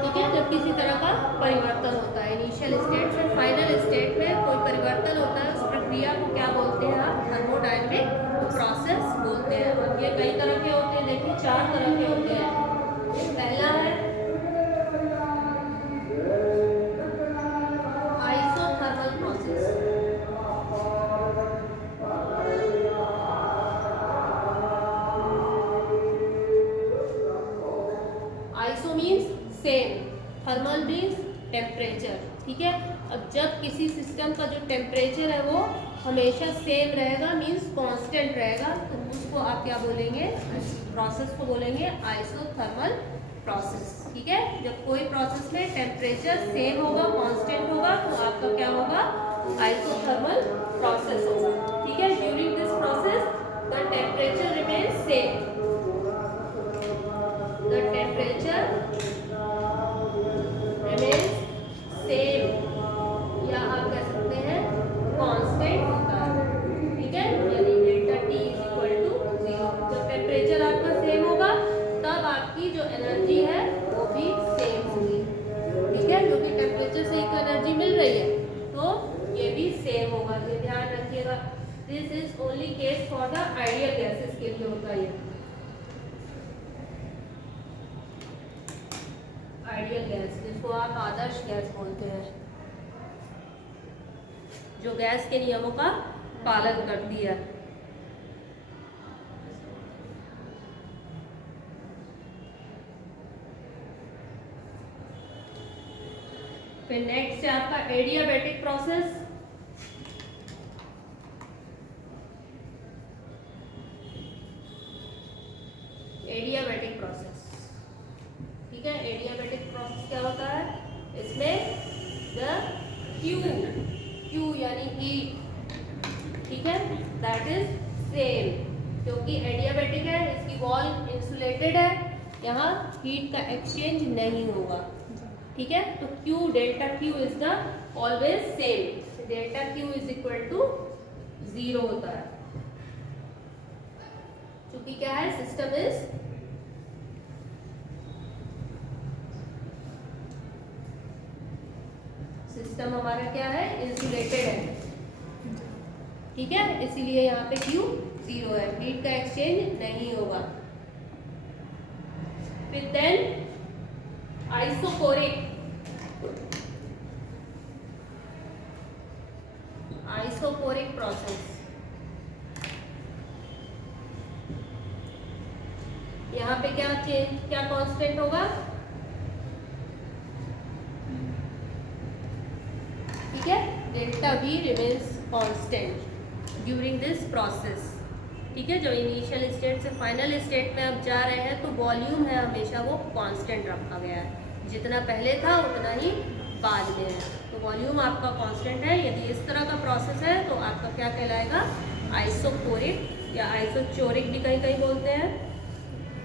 ठीक है, जब किसी तरह का परिवर्तन होता है इनिशियल स्टेट से फाइनल स्टेट में कोई परिवर्तन होता है, उस प्रक्रिया को क्या बोलते हैं? आप थर्मोडायनेमिक प्रोसेस बोलते हैं। और ये कई तरह के होते हैं, देखिए 4 तरह के होते हैं। पहला है isothermal process. Iso means same, thermal means temperature. ठीक है, अब जब किसी सिस्टम का जो टेम्परेचर है वो हमेशा सेम रहेगा, मीन्स कांस्टेंट रहेगा, तो उसको आप क्या बोलेंगे? प्रोसेस को बोलेंगे आइसोथर्मल प्रोसेस। ठीक है, जब कोई प्रोसेस में टेम्परेचर सेम होगा, कांस्टेंट होगा, तो आपका क्या होगा? आइसोथर्मल प्रोसेस होगा। ठीक है, during this process the temperature remains same, the temperature remains same, या आप कह सकते हैं कांस्टेंट होता है। ठीक है, यानी delta T is equal to 0। जब टेम्परेचर आपका सेम होगा तब आपकी जो एनर्जी है वो भी सेम होगी। ठीक है, क्योंकि टेम्परेचर से ही तो एनर्जी मिल रही है, तो ये भी सेम होगा। ये ध्यान रखिएगा। This is only case for the ideal gases के लिए होता है। आइडियल गैस, जिसको आप आदर्श गैस बोलते हैं, जो गैस के नियमों का पालन करती है। फिर नेक्स्ट है आपका एडियाबैटिक प्रोसेस। एडियाबैटिक प्रोसेस, ठीक है, एडियाबैटिक प्रोसेस क्या होता है? इसमें द Q यानी हीट, ठीक है, दैट इज सेम, क्योंकि एडियाबैटिक है, इसकी वॉल इंसुलेटेड है, यहाँ हीट का एक्सचेंज नहीं होगा। ठीक है, तो Q delta Q is the always same, delta Q is equal to 0 होता है। क्योंकि क्या है, सिस्टम हमारा क्या है, इंसुलेटेड है, ठीक है, इसीलिए यहाँ पे Q 0 है, हीट का एक्सचेंज नहीं होगा। फिर देन आइसोपोरिक प्रोसेस, यहाँ पे क्या कांस्टेंट होगा, ठीक है, delta V remains constant during this process, ठीक है। जो इनिशियल स्टेट से फाइनल स्टेट में अब जा रहे हैं तो वॉल्यूम है हमेशा वो कांस्टेंट रखा गया है, जितना पहले था उतना ही बाद में है, तो वॉल्यूम आपका कांस्टेंट है। यदि इस तरह का प्रोसेस है तो आपका क्या कहलाएगा, आइसोपोरिक या आइसोचोरिक भी कहीं कहीं बोलते हैं,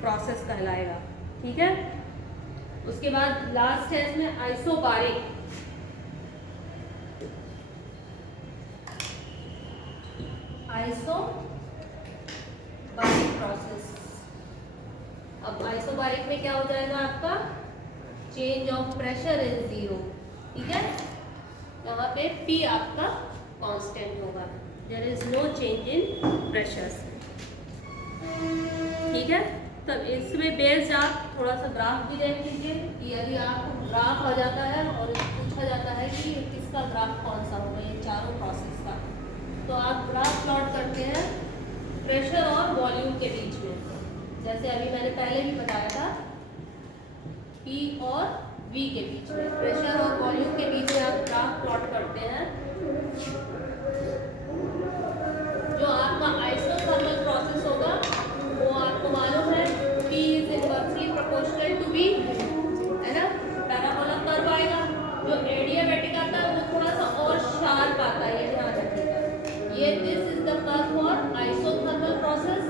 प्रोसेस कहलाएगा, ठीक है। उसके बाद लास्ट है इसमें आइसोबारिक, प्रोसेस। अब आइसोबारिक में क्या हो जाएगा आपका, चेंज ऑफ प्रेशर इज 0, ठीक है, यहाँ पे P आपका कांस्टेंट होगा, there is no change in pressure, ठीक है। तब इसमें बेस्ड आप थोड़ा सा ग्राफ भी देख लीजिए कि यदि आपको ग्राफ आ जाता है और पूछा जाता है कि इसका ग्राफ कौन सा होगा, ये चारों प्रोसेस का, तो आप ग्राफ प्लॉट करते हैं प्रेशर और वॉल्यूम के बीच में, जैसे अभी मैंने पहले भी बताया था, P और V के बीच में, प्रेशर और वॉल्यूम के बीच में आप ग्राफ प्लॉट करते हैं। जो आपका आइसोथर्मल प्रोसेस होगा वो आपको मालूम है P is inversely proportional to V, है ना, पैराबोला कर्व आएगा। जो एडियाबैटिक आता है वो थोड़ा सा और शार्प आता है, ये ध्यान रखिएगा। ये this is the curve for isothermal process,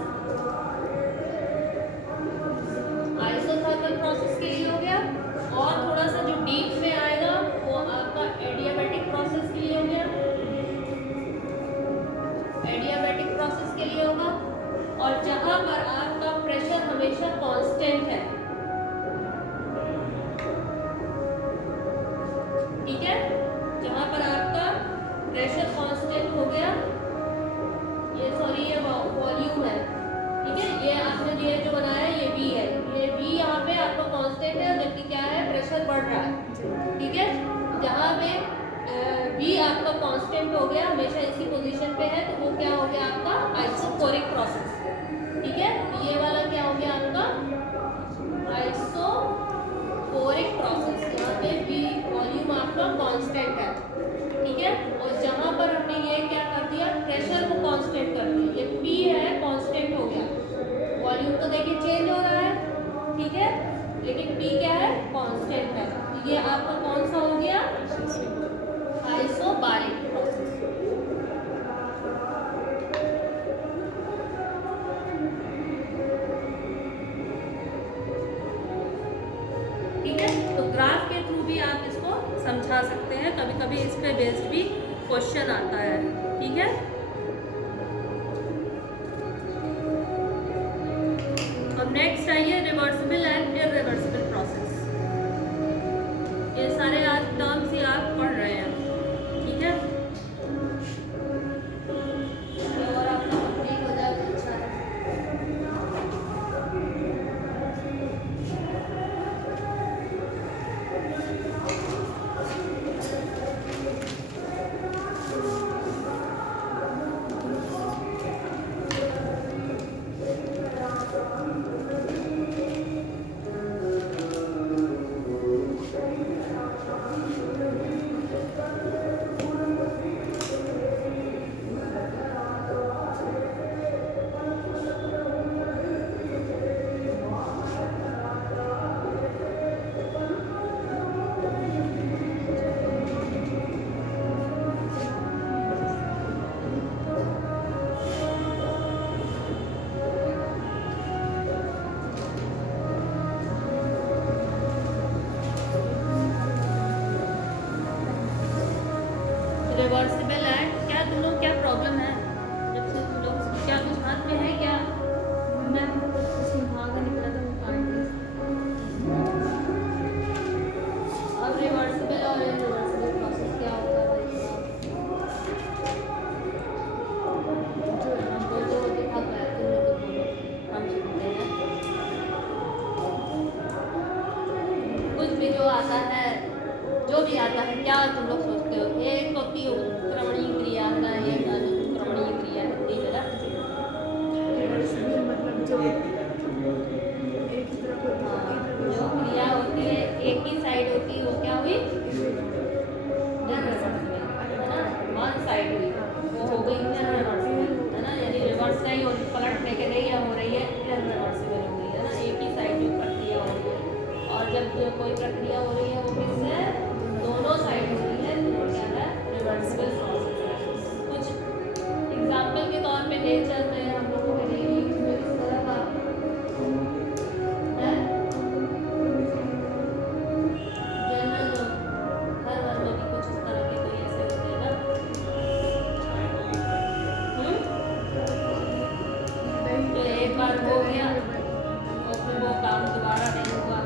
isothermal process के लिए हो गया, और थोड़ा सा जो डीप में आएगा वो आपका एडियाबैटिक प्रोसेस के लिए हो गया, एडियाबैटिक प्रोसेस के लिए होगा। और जहां पर आपका प्रेशर हमेशा कांस्टेंट है, ठीक है, जहां पर आपका प्रेशर कांस्टेंट हो गया, ये सॉरी ये वॉल्यूम है, ठीक है, ये आपने ये जो बनाया ये V है, ये V यहाँ पे आपका कांस्टेंट है, जबकि क्या है, प्रेशर बढ़ रहा है, ठीक है। जहाँ पे V आपका कांस्टेंट हो गया, हमेशा इसी पोजीशन पे है, तो वो क्या हो गया आपका आइसोपोरिक प्रोसेस, ठीक है। ये वाला क्या हो गया आपका आइसोपोरिक प्रोसेस, यहाँ पे V वॉल्यूम आपका कांस्टेंट है, ठीक है। और जहाँ पर हमने ये क्या कर दिया, प्रेशर को कांस्टेंट कर दिया, ये P है कांस्टेंट हो गया, वॉल्यूम तो देखिए चेंज हो रहा है, ठीक है, लेकिन P क्या है, कांस्टेंट है, तो ये आपका कौन सा हो गया, आइसोबारिक प्रोसेस। ठीक है, तो ग्राफ के थ्रू भी आप इसको समझा सकते हैं, कभी कभी इस पे बेस्ड भी क्वेश्चन आता है, ठीक है। अब नेक्स्ट आइए रिवर्सिबल एंड इरिवर्सिबल प्रोसेस, ये सारे आज टर्म्स ही आप पढ़ रहे हैं, ठीक है। और आपका कंप्लीट हो जाए तो अच्छा है। रिवर्सिबल एंड क्या तुम लोग क्या प्रॉब्लम है, जब से तुम लोग क्या कुछ हाथ में है क्या, मैम उसमें धागा निकला था वो काट दिया। अब रिवर्सिबल और इरिवर्सिबल प्रोसेस क्या होता है भाई साहब? जो हम बोलो कि अब तुम लोग तो बोलो, हम सुनते हैं। कुछ भी जो आता है, जो भी आता है, क्या तुम लोग सोचते हो? एक होती है उत्क्रमणीय क्रिया, है ना, एक अनुत्क्रमणीय क्रिया हिंदी में ना। रिवर्सिबल मतलब जो एक ही तरफ होती है, हाँ, इधर जो क्रिया होती है एक ही साइड होती है, वो क्या हुई? रिवर्सिबल। है ना, वन साइड हुई, वो हो गई इरिवर्सिबल, है ना, यानी रिवर्स नहीं हो, पलटने के लिए हो रही है, इरिवर्सिबल हो गई, है ना, एक ही साइड जो प्रक्रिया हो रही है। और जब कोई प्रक्रिया हो रही है वो किससे? दोनों साइड हो रही है, तो वो क्या है? रिवर्सिबल प्रोसेस है। कुछ एग्जाम्पल के तौर पे नेचर में हम लोगों के लिए इस तरह का है, जनरल हर वर्ग में भी कुछ इस तरह के कोई ऐसे होते हैं ना। तो एक बार हो गया और फिर वो काम दोबारा नहीं हुआ,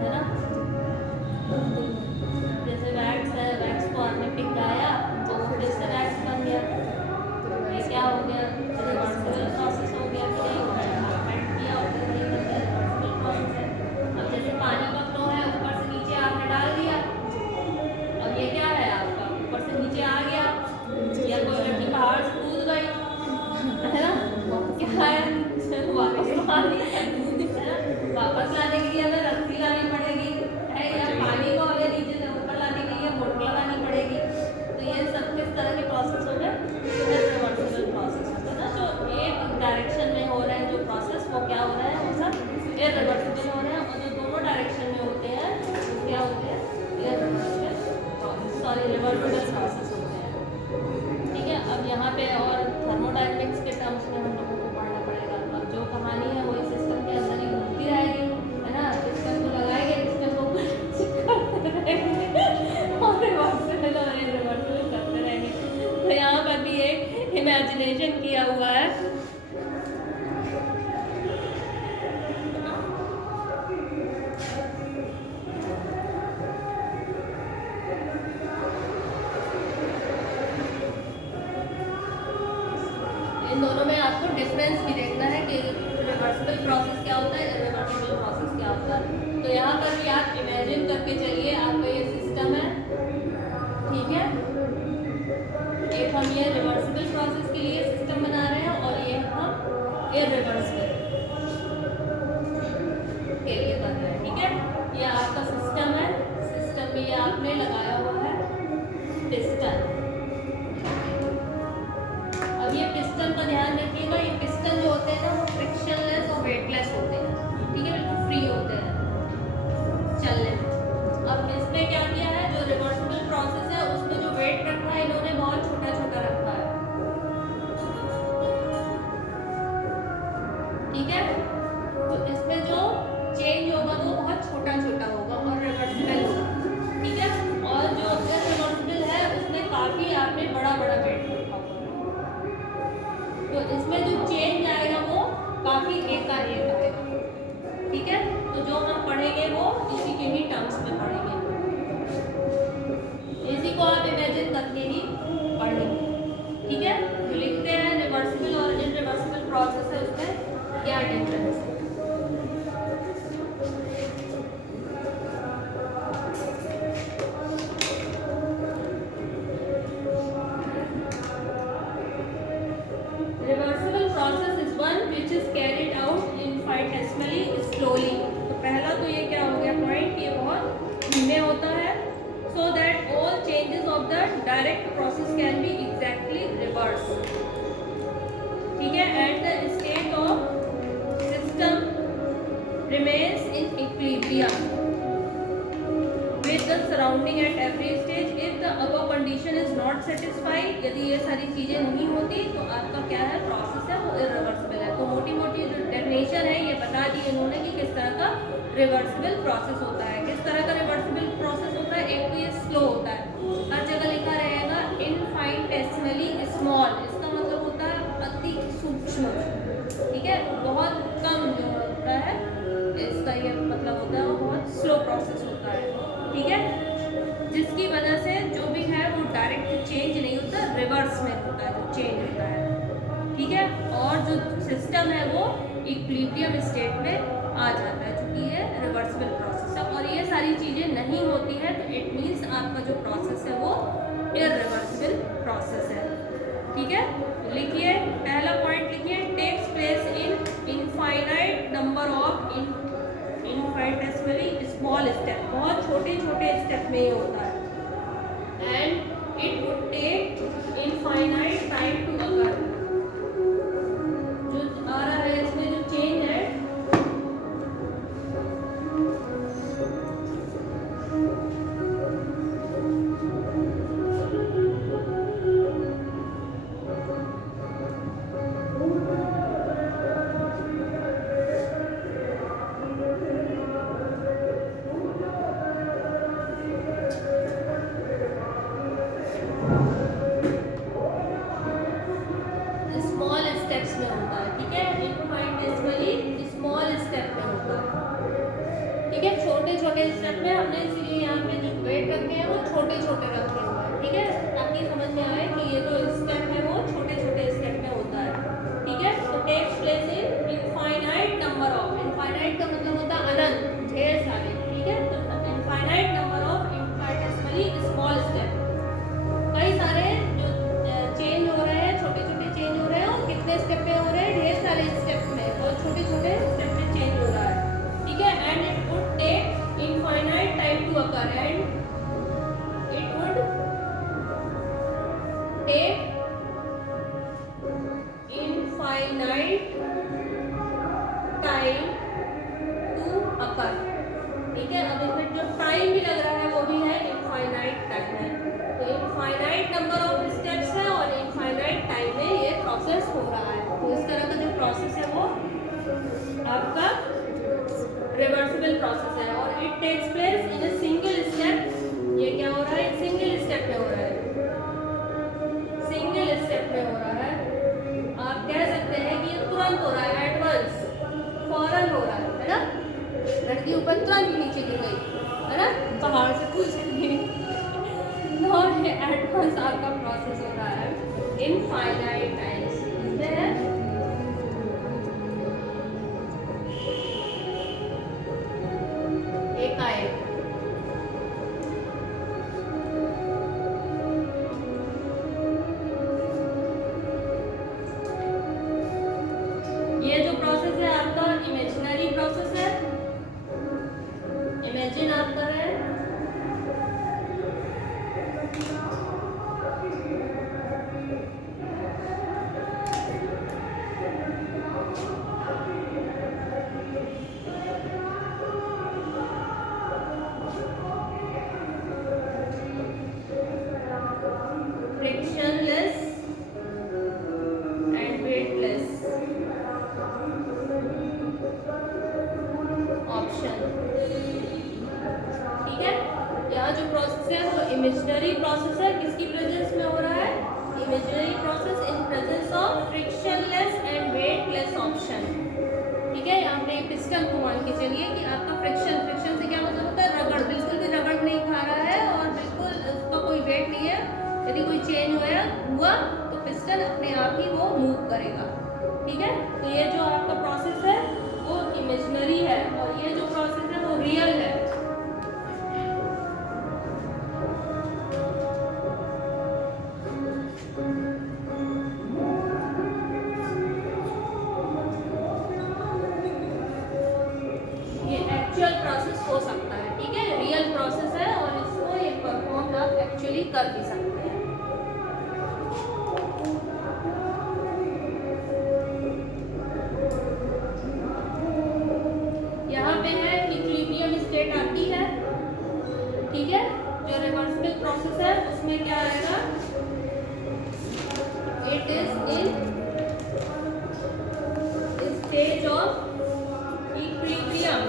है ना। जैसे वैक्स है, वैक्स को आपने पिघलाया तो वो फिर से वैक्स बन गया, ये क्या हो गया? रिवर्सिबल प्रोसेस हो गया कि नहीं? मेल्ट किया और फिर वही बन गया, रिवर्सिबल प्रोसेस है। अब जैसे पानी का फ्लो है, ऊपर से नीचे आपने डाल दिया, अब ये क्या है आपका? ऊपर से नीचे आ गया, या कोई लड़की पहाड़ से कूद गई, है ना, क्या है? वापस पानी, है ना, वापस लाने के लिए हमें रस्सी लानी पड़ेगी, है, या पानी को हमें नीचे से ऊपर लाने के लिए मोटर लगानी पड़ेगी। तो ये सब किस तरह के प्रोसेस हो गए? इरिवर्सिबल प्रोसेस होता है ना। जो एक डायरेक्शन में हो रहा है जो प्रोसेस, वो क्या हो रहा है? वो सब इरिवर्सिबल हो रहा है। और जो दोनों डायरेक्शन में होते हैं वो क्या होते हैं? रिवर्सिबल प्रोसेस होते हैं। ठीक है, अब यहाँ पे और थर्मोडायनेमिक्स के टर्म्स में हम लोगों को पढ़ना पड़ेगा। अब जो कहानी है वही सिस्टम के अंदर ही घूमती रहेगी, है ना, सिस्टम को लगाएंगे, सिस्टम को करते रहेंगे और रिवर्सिबल और इरिवर्सिबल करते रहेंगे। तो यहाँ पर भी एक इमेजिनेशन किया हुआ है। इन दोनों में आपको डिफरेंस भी देखना है कि रिवर्सिबल प्रोसेस क्या होता है, इरिवर्सिबल प्रोसेस क्या होता है। तो यहाँ पर भी आप इमेजिन करके चलिए, आपका ये सिस्टम है, ठीक है, एक हम ये रिवर्सिबल प्रोसेस के लिए सिस्टम बना रहे हैं और ये हम इरिवर्सिबल के लिए कर रहे हैं, ठीक है। ये आपका सिस्टम है, सिस्टम में ये आपने लगाया हुआ है पिस्टन। अब ये पिस्टन का ध्यान रखिएगा, ये पिस्टन जो होते हैं ना वो फ्रिक्शनलेस और वेटलेस होते हैं, ठीक है, बिल्कुल फ्री होते हैं चलने में। अब इसमें क्या किया है, जो रिवर्सिबल प्रोसेस है उसमें जो वेट रखा है इन्होंने बहुत छोटा छोटा रखा है, ठीक है। तो इसमें जो चेंज होगा वो बहुत छोटा छोटा होगा और रिवर्सिबल होगा, ठीक है। और जो इरिवर्सिबल है उसमें काफी आपने बड़ा बड़ा वेट रखा होगा, तो इसमें जो चेंज आएगा वो काफी एकाएक आएगा, ठीक है। तो जो हम पढ़ेंगे वो इसी के ही टर्म्स में पढ़ेंगे, इसी को आप इमेजिन करके ही पढ़ेंगे, ठीक है। तो लिखते हैं रिवर्सिबल और इरिवर्सिबल प्रोसेस है, उसमें क्या डिफरेंस है। Reversible process is one which is carried out infinitesimally slowly. तो पहला तो ये क्या हो गया पॉइंट, ये बहुत धीमे होता है, so that all changes of the direct process can be exactly reversed, ठीक है, and the state of system remains in equilibrium with the surrounding at every stage. If the above condition is not satisfied, यदि ये सारी चीजें नहीं होती तो आपका क्या है, प्रोसेस है वो इरिवर्सिबल है। तो मोटी मोटी जो डेफिनेशन है ये बता दी इन्होंने कि किस तरह का रिवर्सिबल प्रोसेस होता है। किस तरह का रिवर्सिबल प्रोसेस होता है, एक तो ये स्लो होता है, हर जगह लिखा रहेगा इनफाइनेटेसिमली स्मॉल, इसका मतलब होता है अति सूक्ष्म, ठीक है, है, और जो सिस्टम है वो इक्विलिब्रियम स्टेट में आ जाता है, क्योंकि ये रिवर्सिबल प्रोसेस है। और ये सारी चीज़ें नहीं होती है तो इट मीन्स आपका जो प्रोसेस है वो इररिवर्सिबल प्रोसेस है। ठीक है, लिखिए पहला पॉइंट लिखिए, takes place in infinite number of infinitely small step, बहुत छोटे छोटे स्टेप में ये होता है, and it would take infinite time to occur. जो आ रहा है इसमें जो चेंज है, स्मॉल स्टेप्स में होता है। ठीक है, इनफाइनेटली स्मॉल स्टेप में होता है। ठीक है, छोटे छोटे स्टेप में हमने इसीलिए यहाँ पे जो वेट रखे हैं वो छोटे छोटे रखे हुए हैं। ठीक है, ताकि समझ में आए कि ये जो स्टेप है वो छोटे छोटे स्टेप में होता है। ठीक है, तो takes place in infinite number of, infinite का मतलब होता है अनंत, ढेर सारे। ठीक है, तो infinite number of infinitely small step, कई सारे जो चेंज हो रहे हैं, छोटे छोटे चेंज हो रहे हैं, और कितने स्टेप में हो रहे हैं, ढेर सारे स्टेप में, और छोटे छोटे स्टेप में चेंज हो रहा है। ठीक है, and it would take infinite time to occur, and it would take infinite time to occur. ठीक है, अब इसमें जो टाइम भी लग रहा है वो भी है इनफाइनाइट टाइम है, तो इनफाइनाइट नंबर ऑफ स्टेप्स है और इनफाइनाइट टाइम में ये प्रोसेस हो रहा है। तो इस तरह का जो प्रोसेस है वो आपका रिवर्सिबल प्रोसेस है, और it takes place in a single step. ये क्या हो रहा है, सिंगल स्टेप में हो रहा है, सिंगल स्टेप में हो रहा है। आप कह सकते हैं कि ये तुरंत हो रहा है, एडवांस, फौरन हो रहा है ना। लड़की ऊपर तुरंत नीचे गिर गई है ना, पहाड़ से कूद गई, और ये एडवांस आपका प्रोसेस हो रहा है इनफाइनाइट टाइम्स। इसमें है एकाएक। ये जो प्रोसेस है आपका इमेजिनरी प्रोसेस है, इमेजिन आप कर रहे हैं। Frictionless and weightless option. ठीक है, यहाँ जो प्रोसेस है वो इमेजिनरी प्रोसेस है, किसकी प्रेजेंस में हो रहा है, imaginary process in presence of frictionless and weightless option. ठीक है, यहाँ पे पिस्टन को मान के चलिए कि आपका फ्रिक्शन, फ्रिक्शन से क्या मतलब होता है, रगड़, बिल्कुल भी रगड़ नहीं खा रहा है और बिल्कुल उसका कोई वेट नहीं है। यदि कोई चेंज हुआ तो पिस्टन अपने आप ही वो मूव करेगा। ठीक है, तो ये जो आपका प्रोसेस है वो इमेजिनरी है, और ये जो प्रोसेस है वो रियल है। ये एक्चुअल प्रोसेस हो सकता है। ठीक है, रियल प्रोसेस है, और इसको ये परफॉर्म आप एक्चुअली कर भी सकते हैं। यहाँ पे है इक्विलिब्रियम स्टेट आती है। ठीक है, जो रिवर्सिबल प्रोसेस है उसमें क्या आएगा, it is in stage of equilibrium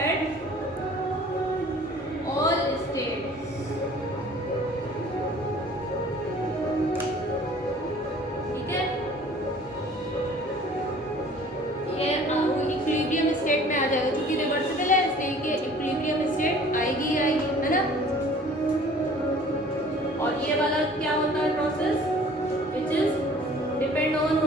at all states. ठीक है, ये इक्विलिब्रियम स्टेट में आ जाएगा, क्योंकि रिवर्सिबल है इसलिए कि इक्विलिब्रियम स्टेट आएगी है ना। और ये वाला क्या होता है process, which is depend on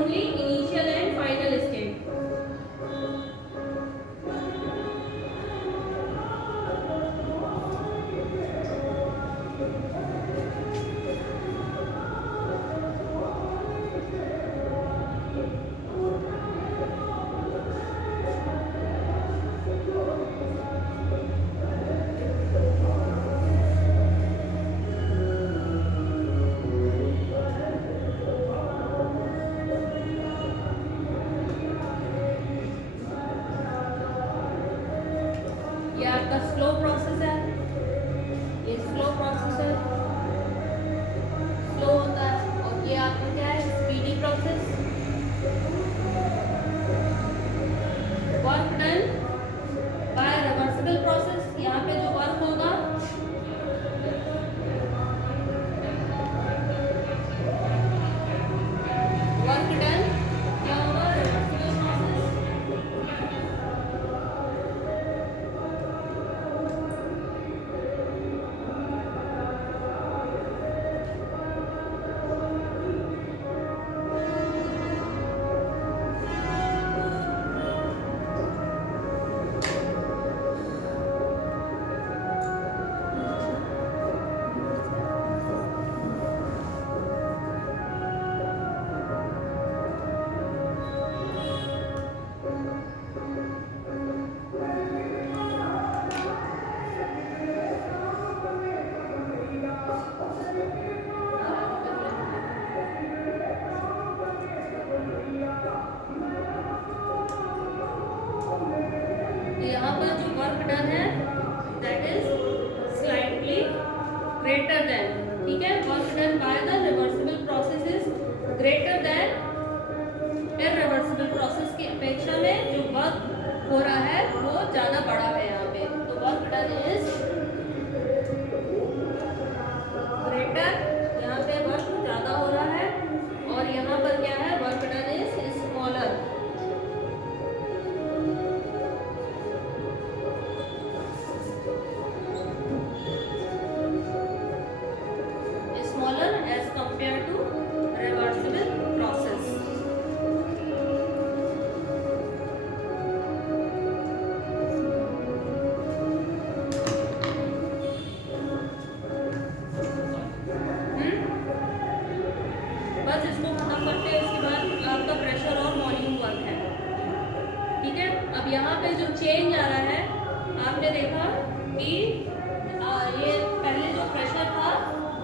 slow process है, ये स्लो प्रोसेस है, स्लो होता है। और ये आपका क्या है, speedy process. Work done by reversible process, यहाँ पे जो वर्क होगा वर्क डन क्या होगा, रिवर्सिबल प्रोसेस। यहाँ पर जो वर्क डन है that is slightly greater than, ठीक है, work done by the reversible process is greater than irreversible process की अपेक्षा में जो वर्क हो रहा है वो ज़्यादा बड़ा है यहाँ पे। तो वर्क डन इज ग्रेटर, यहाँ पे वर्क ज़्यादा हो रहा है, और यहाँ पर क्या है, work done is smaller. Smaller as compared to reversible process. बस इसको खत्म करते हैं, इसके बाद आपका प्रेशर और वॉल्यूम वर्क है, ठीक है। अब यहाँ पे जो चेंज आ रहा है, आपने देखा कि ये पहले जो प्रेशर था,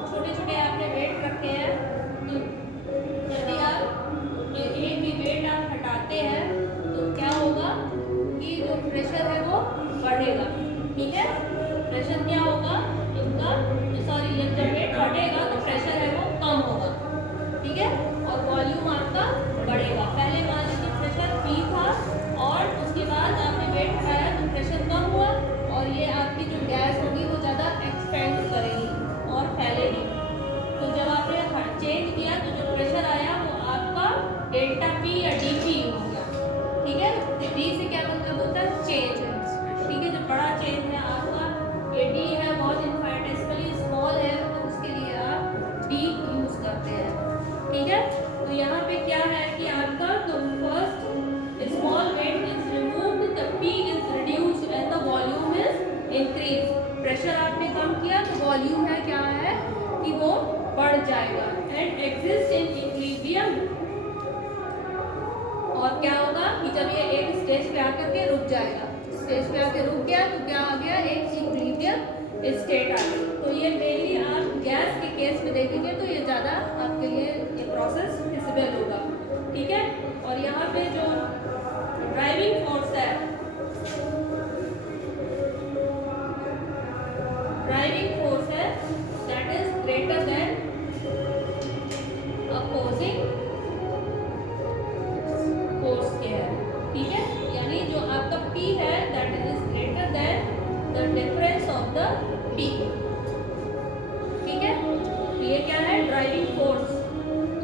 छोटे छोटे आपने वेट रखे हैं, तो यदि आप ये एक भी वेट आप हटाते हैं तो क्या होगा कि जो प्रेशर है वो बढ़ेगा, ठीक है। प्रेशर क्या होगा इनका, सॉरी, जब वेट बढ़ेगा तो प्रेशर है वो कम होगा, ठीक है, और वॉल्यूम आपका बढ़ेगा। पहले मान लीजिए प्रेशर P था और उसके बाद आपने वेट हटाया तो प्रेशर कम हुआ, और ये आपकी जो गैस होगी वो ज़्यादा एक्सपेंड करेगी और फैलेगी। तो जब आपने चेंज किया तो जो प्रेशर आया वो आपका डेल्टा P या dP हो गया, ठीक है। तो D से क्या मतलब होता है, चेंज, ठीक है। जो बड़ा चेंज है आपका, ये D है बहुत इनफाइनेटली स्मॉल है, तो उसके लिए आप D यूज़ करते हैं, ठीक है। तो यहाँ पे क्या है कि आपका तो first small weight is removed, the P is reduced and the volume is increase. Pressure आपने कम किया तो वॉल्यूम है क्या है कि वो बढ़ जाएगा, एंड एग्जिस्ट इन इक्विलिब्रियम। और क्या होगा कि जब ये एक स्टेज पे आकर के रुक जाएगा, स्टेज पे आके रुक गया तो क्या आ गया, एक इक्विलिब्रियम स्टेट आ गई। तो ये मेनली आप गैस के केस में देखेंगे तो ये ज़्यादा आपके लिए ये प्रोसेस विजिबल होगा, ठीक है। और यहाँ पे जो ड्राइविंग फोर्स है, ड्राइविंग फोर्स है that is greater than opposing force के है, ठीक है। यानी जो आपका P है that is greater than the difference of the P, ठीक है। तो ये क्या है, ड्राइविंग फोर्स।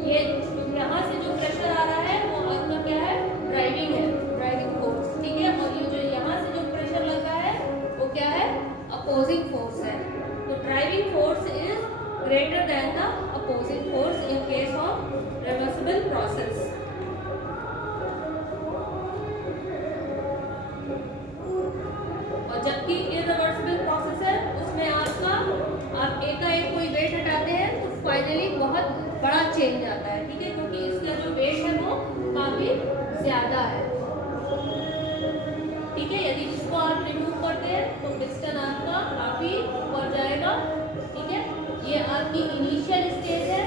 ये यहाँ से जो प्रेशर आ रहा है वो आपका क्या है, ड्राइविंग है, ड्राइविंग फोर्स, ठीक है। और ये जो यहाँ से जो प्रेशर लगा है वो क्या है, अपोजिंग फोर्स है। तो driving force is greater than the opposing force in case of reversible process. और जबकि इररिवर्सिबल प्रोसेस है उसमें आपका आप एकाएक कोई वेट हटाते हैं तो फाइनली बहुत बड़ा चेंज आता है, ठीक है, क्योंकि इसका जो वेट है वो काफ़ी ज़्यादा है, ठीक है। यदि इसको आप रिमूव करते हैं तो पिस्टन आपका काफ़ी ऊपर जाएगा, ठीक है। ये आपकी इनिशियल स्टेज है,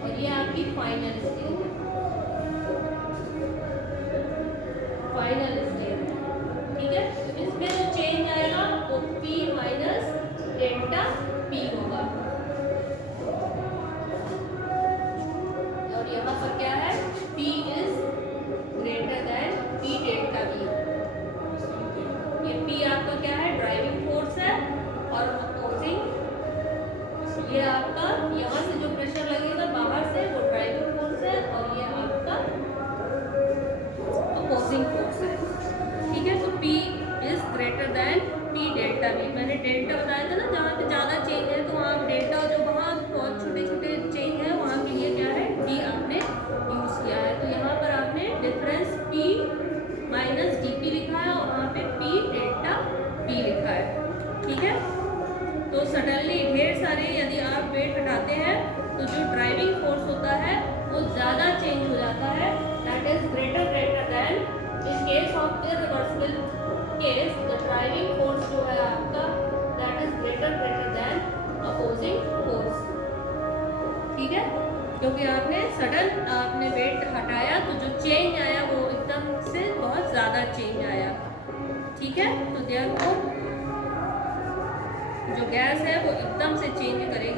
और ये आपकी फाइनल स्टेज है। ये आपका यहाँ से जो प्रेशर लगेगा बाहर से वो ड्राइविंग फोर्स है और ये आपका अपोजिंग फोर्स है। ठीक है, तो P is greater than P delta V। मैंने डेल्टा बताया था ना, जहाँ पे ज़्यादा चेंज है तो वहाँ डेल्टा, जो वहाँ बहुत छोटे छोटे चेंज है वहाँ के लिए क्या है, D आपने यूज़ किया है। तो यहाँ पर आपने डिफरेंस P माइनस DP लिखा है और वहाँ पे P डेल्टा P लिखा है। ठीक है, तो सडनली ढेर सारे यदि आप वेट हटाते हैं तो जो ड्राइविंग फोर्स होता है वो ज़्यादा चेंज हो जाता है, that is greater then in case of irreversible case the driving force जो है आपका that is greater than opposing force. ठीक है, क्योंकि आपने सडन आपने वेट हटाया तो जो चेंज आया वो एकदम से बहुत ज़्यादा चेंज आया। ठीक है, तो देयरफॉर जो गैस है वो एकदम से चेंज करेगी।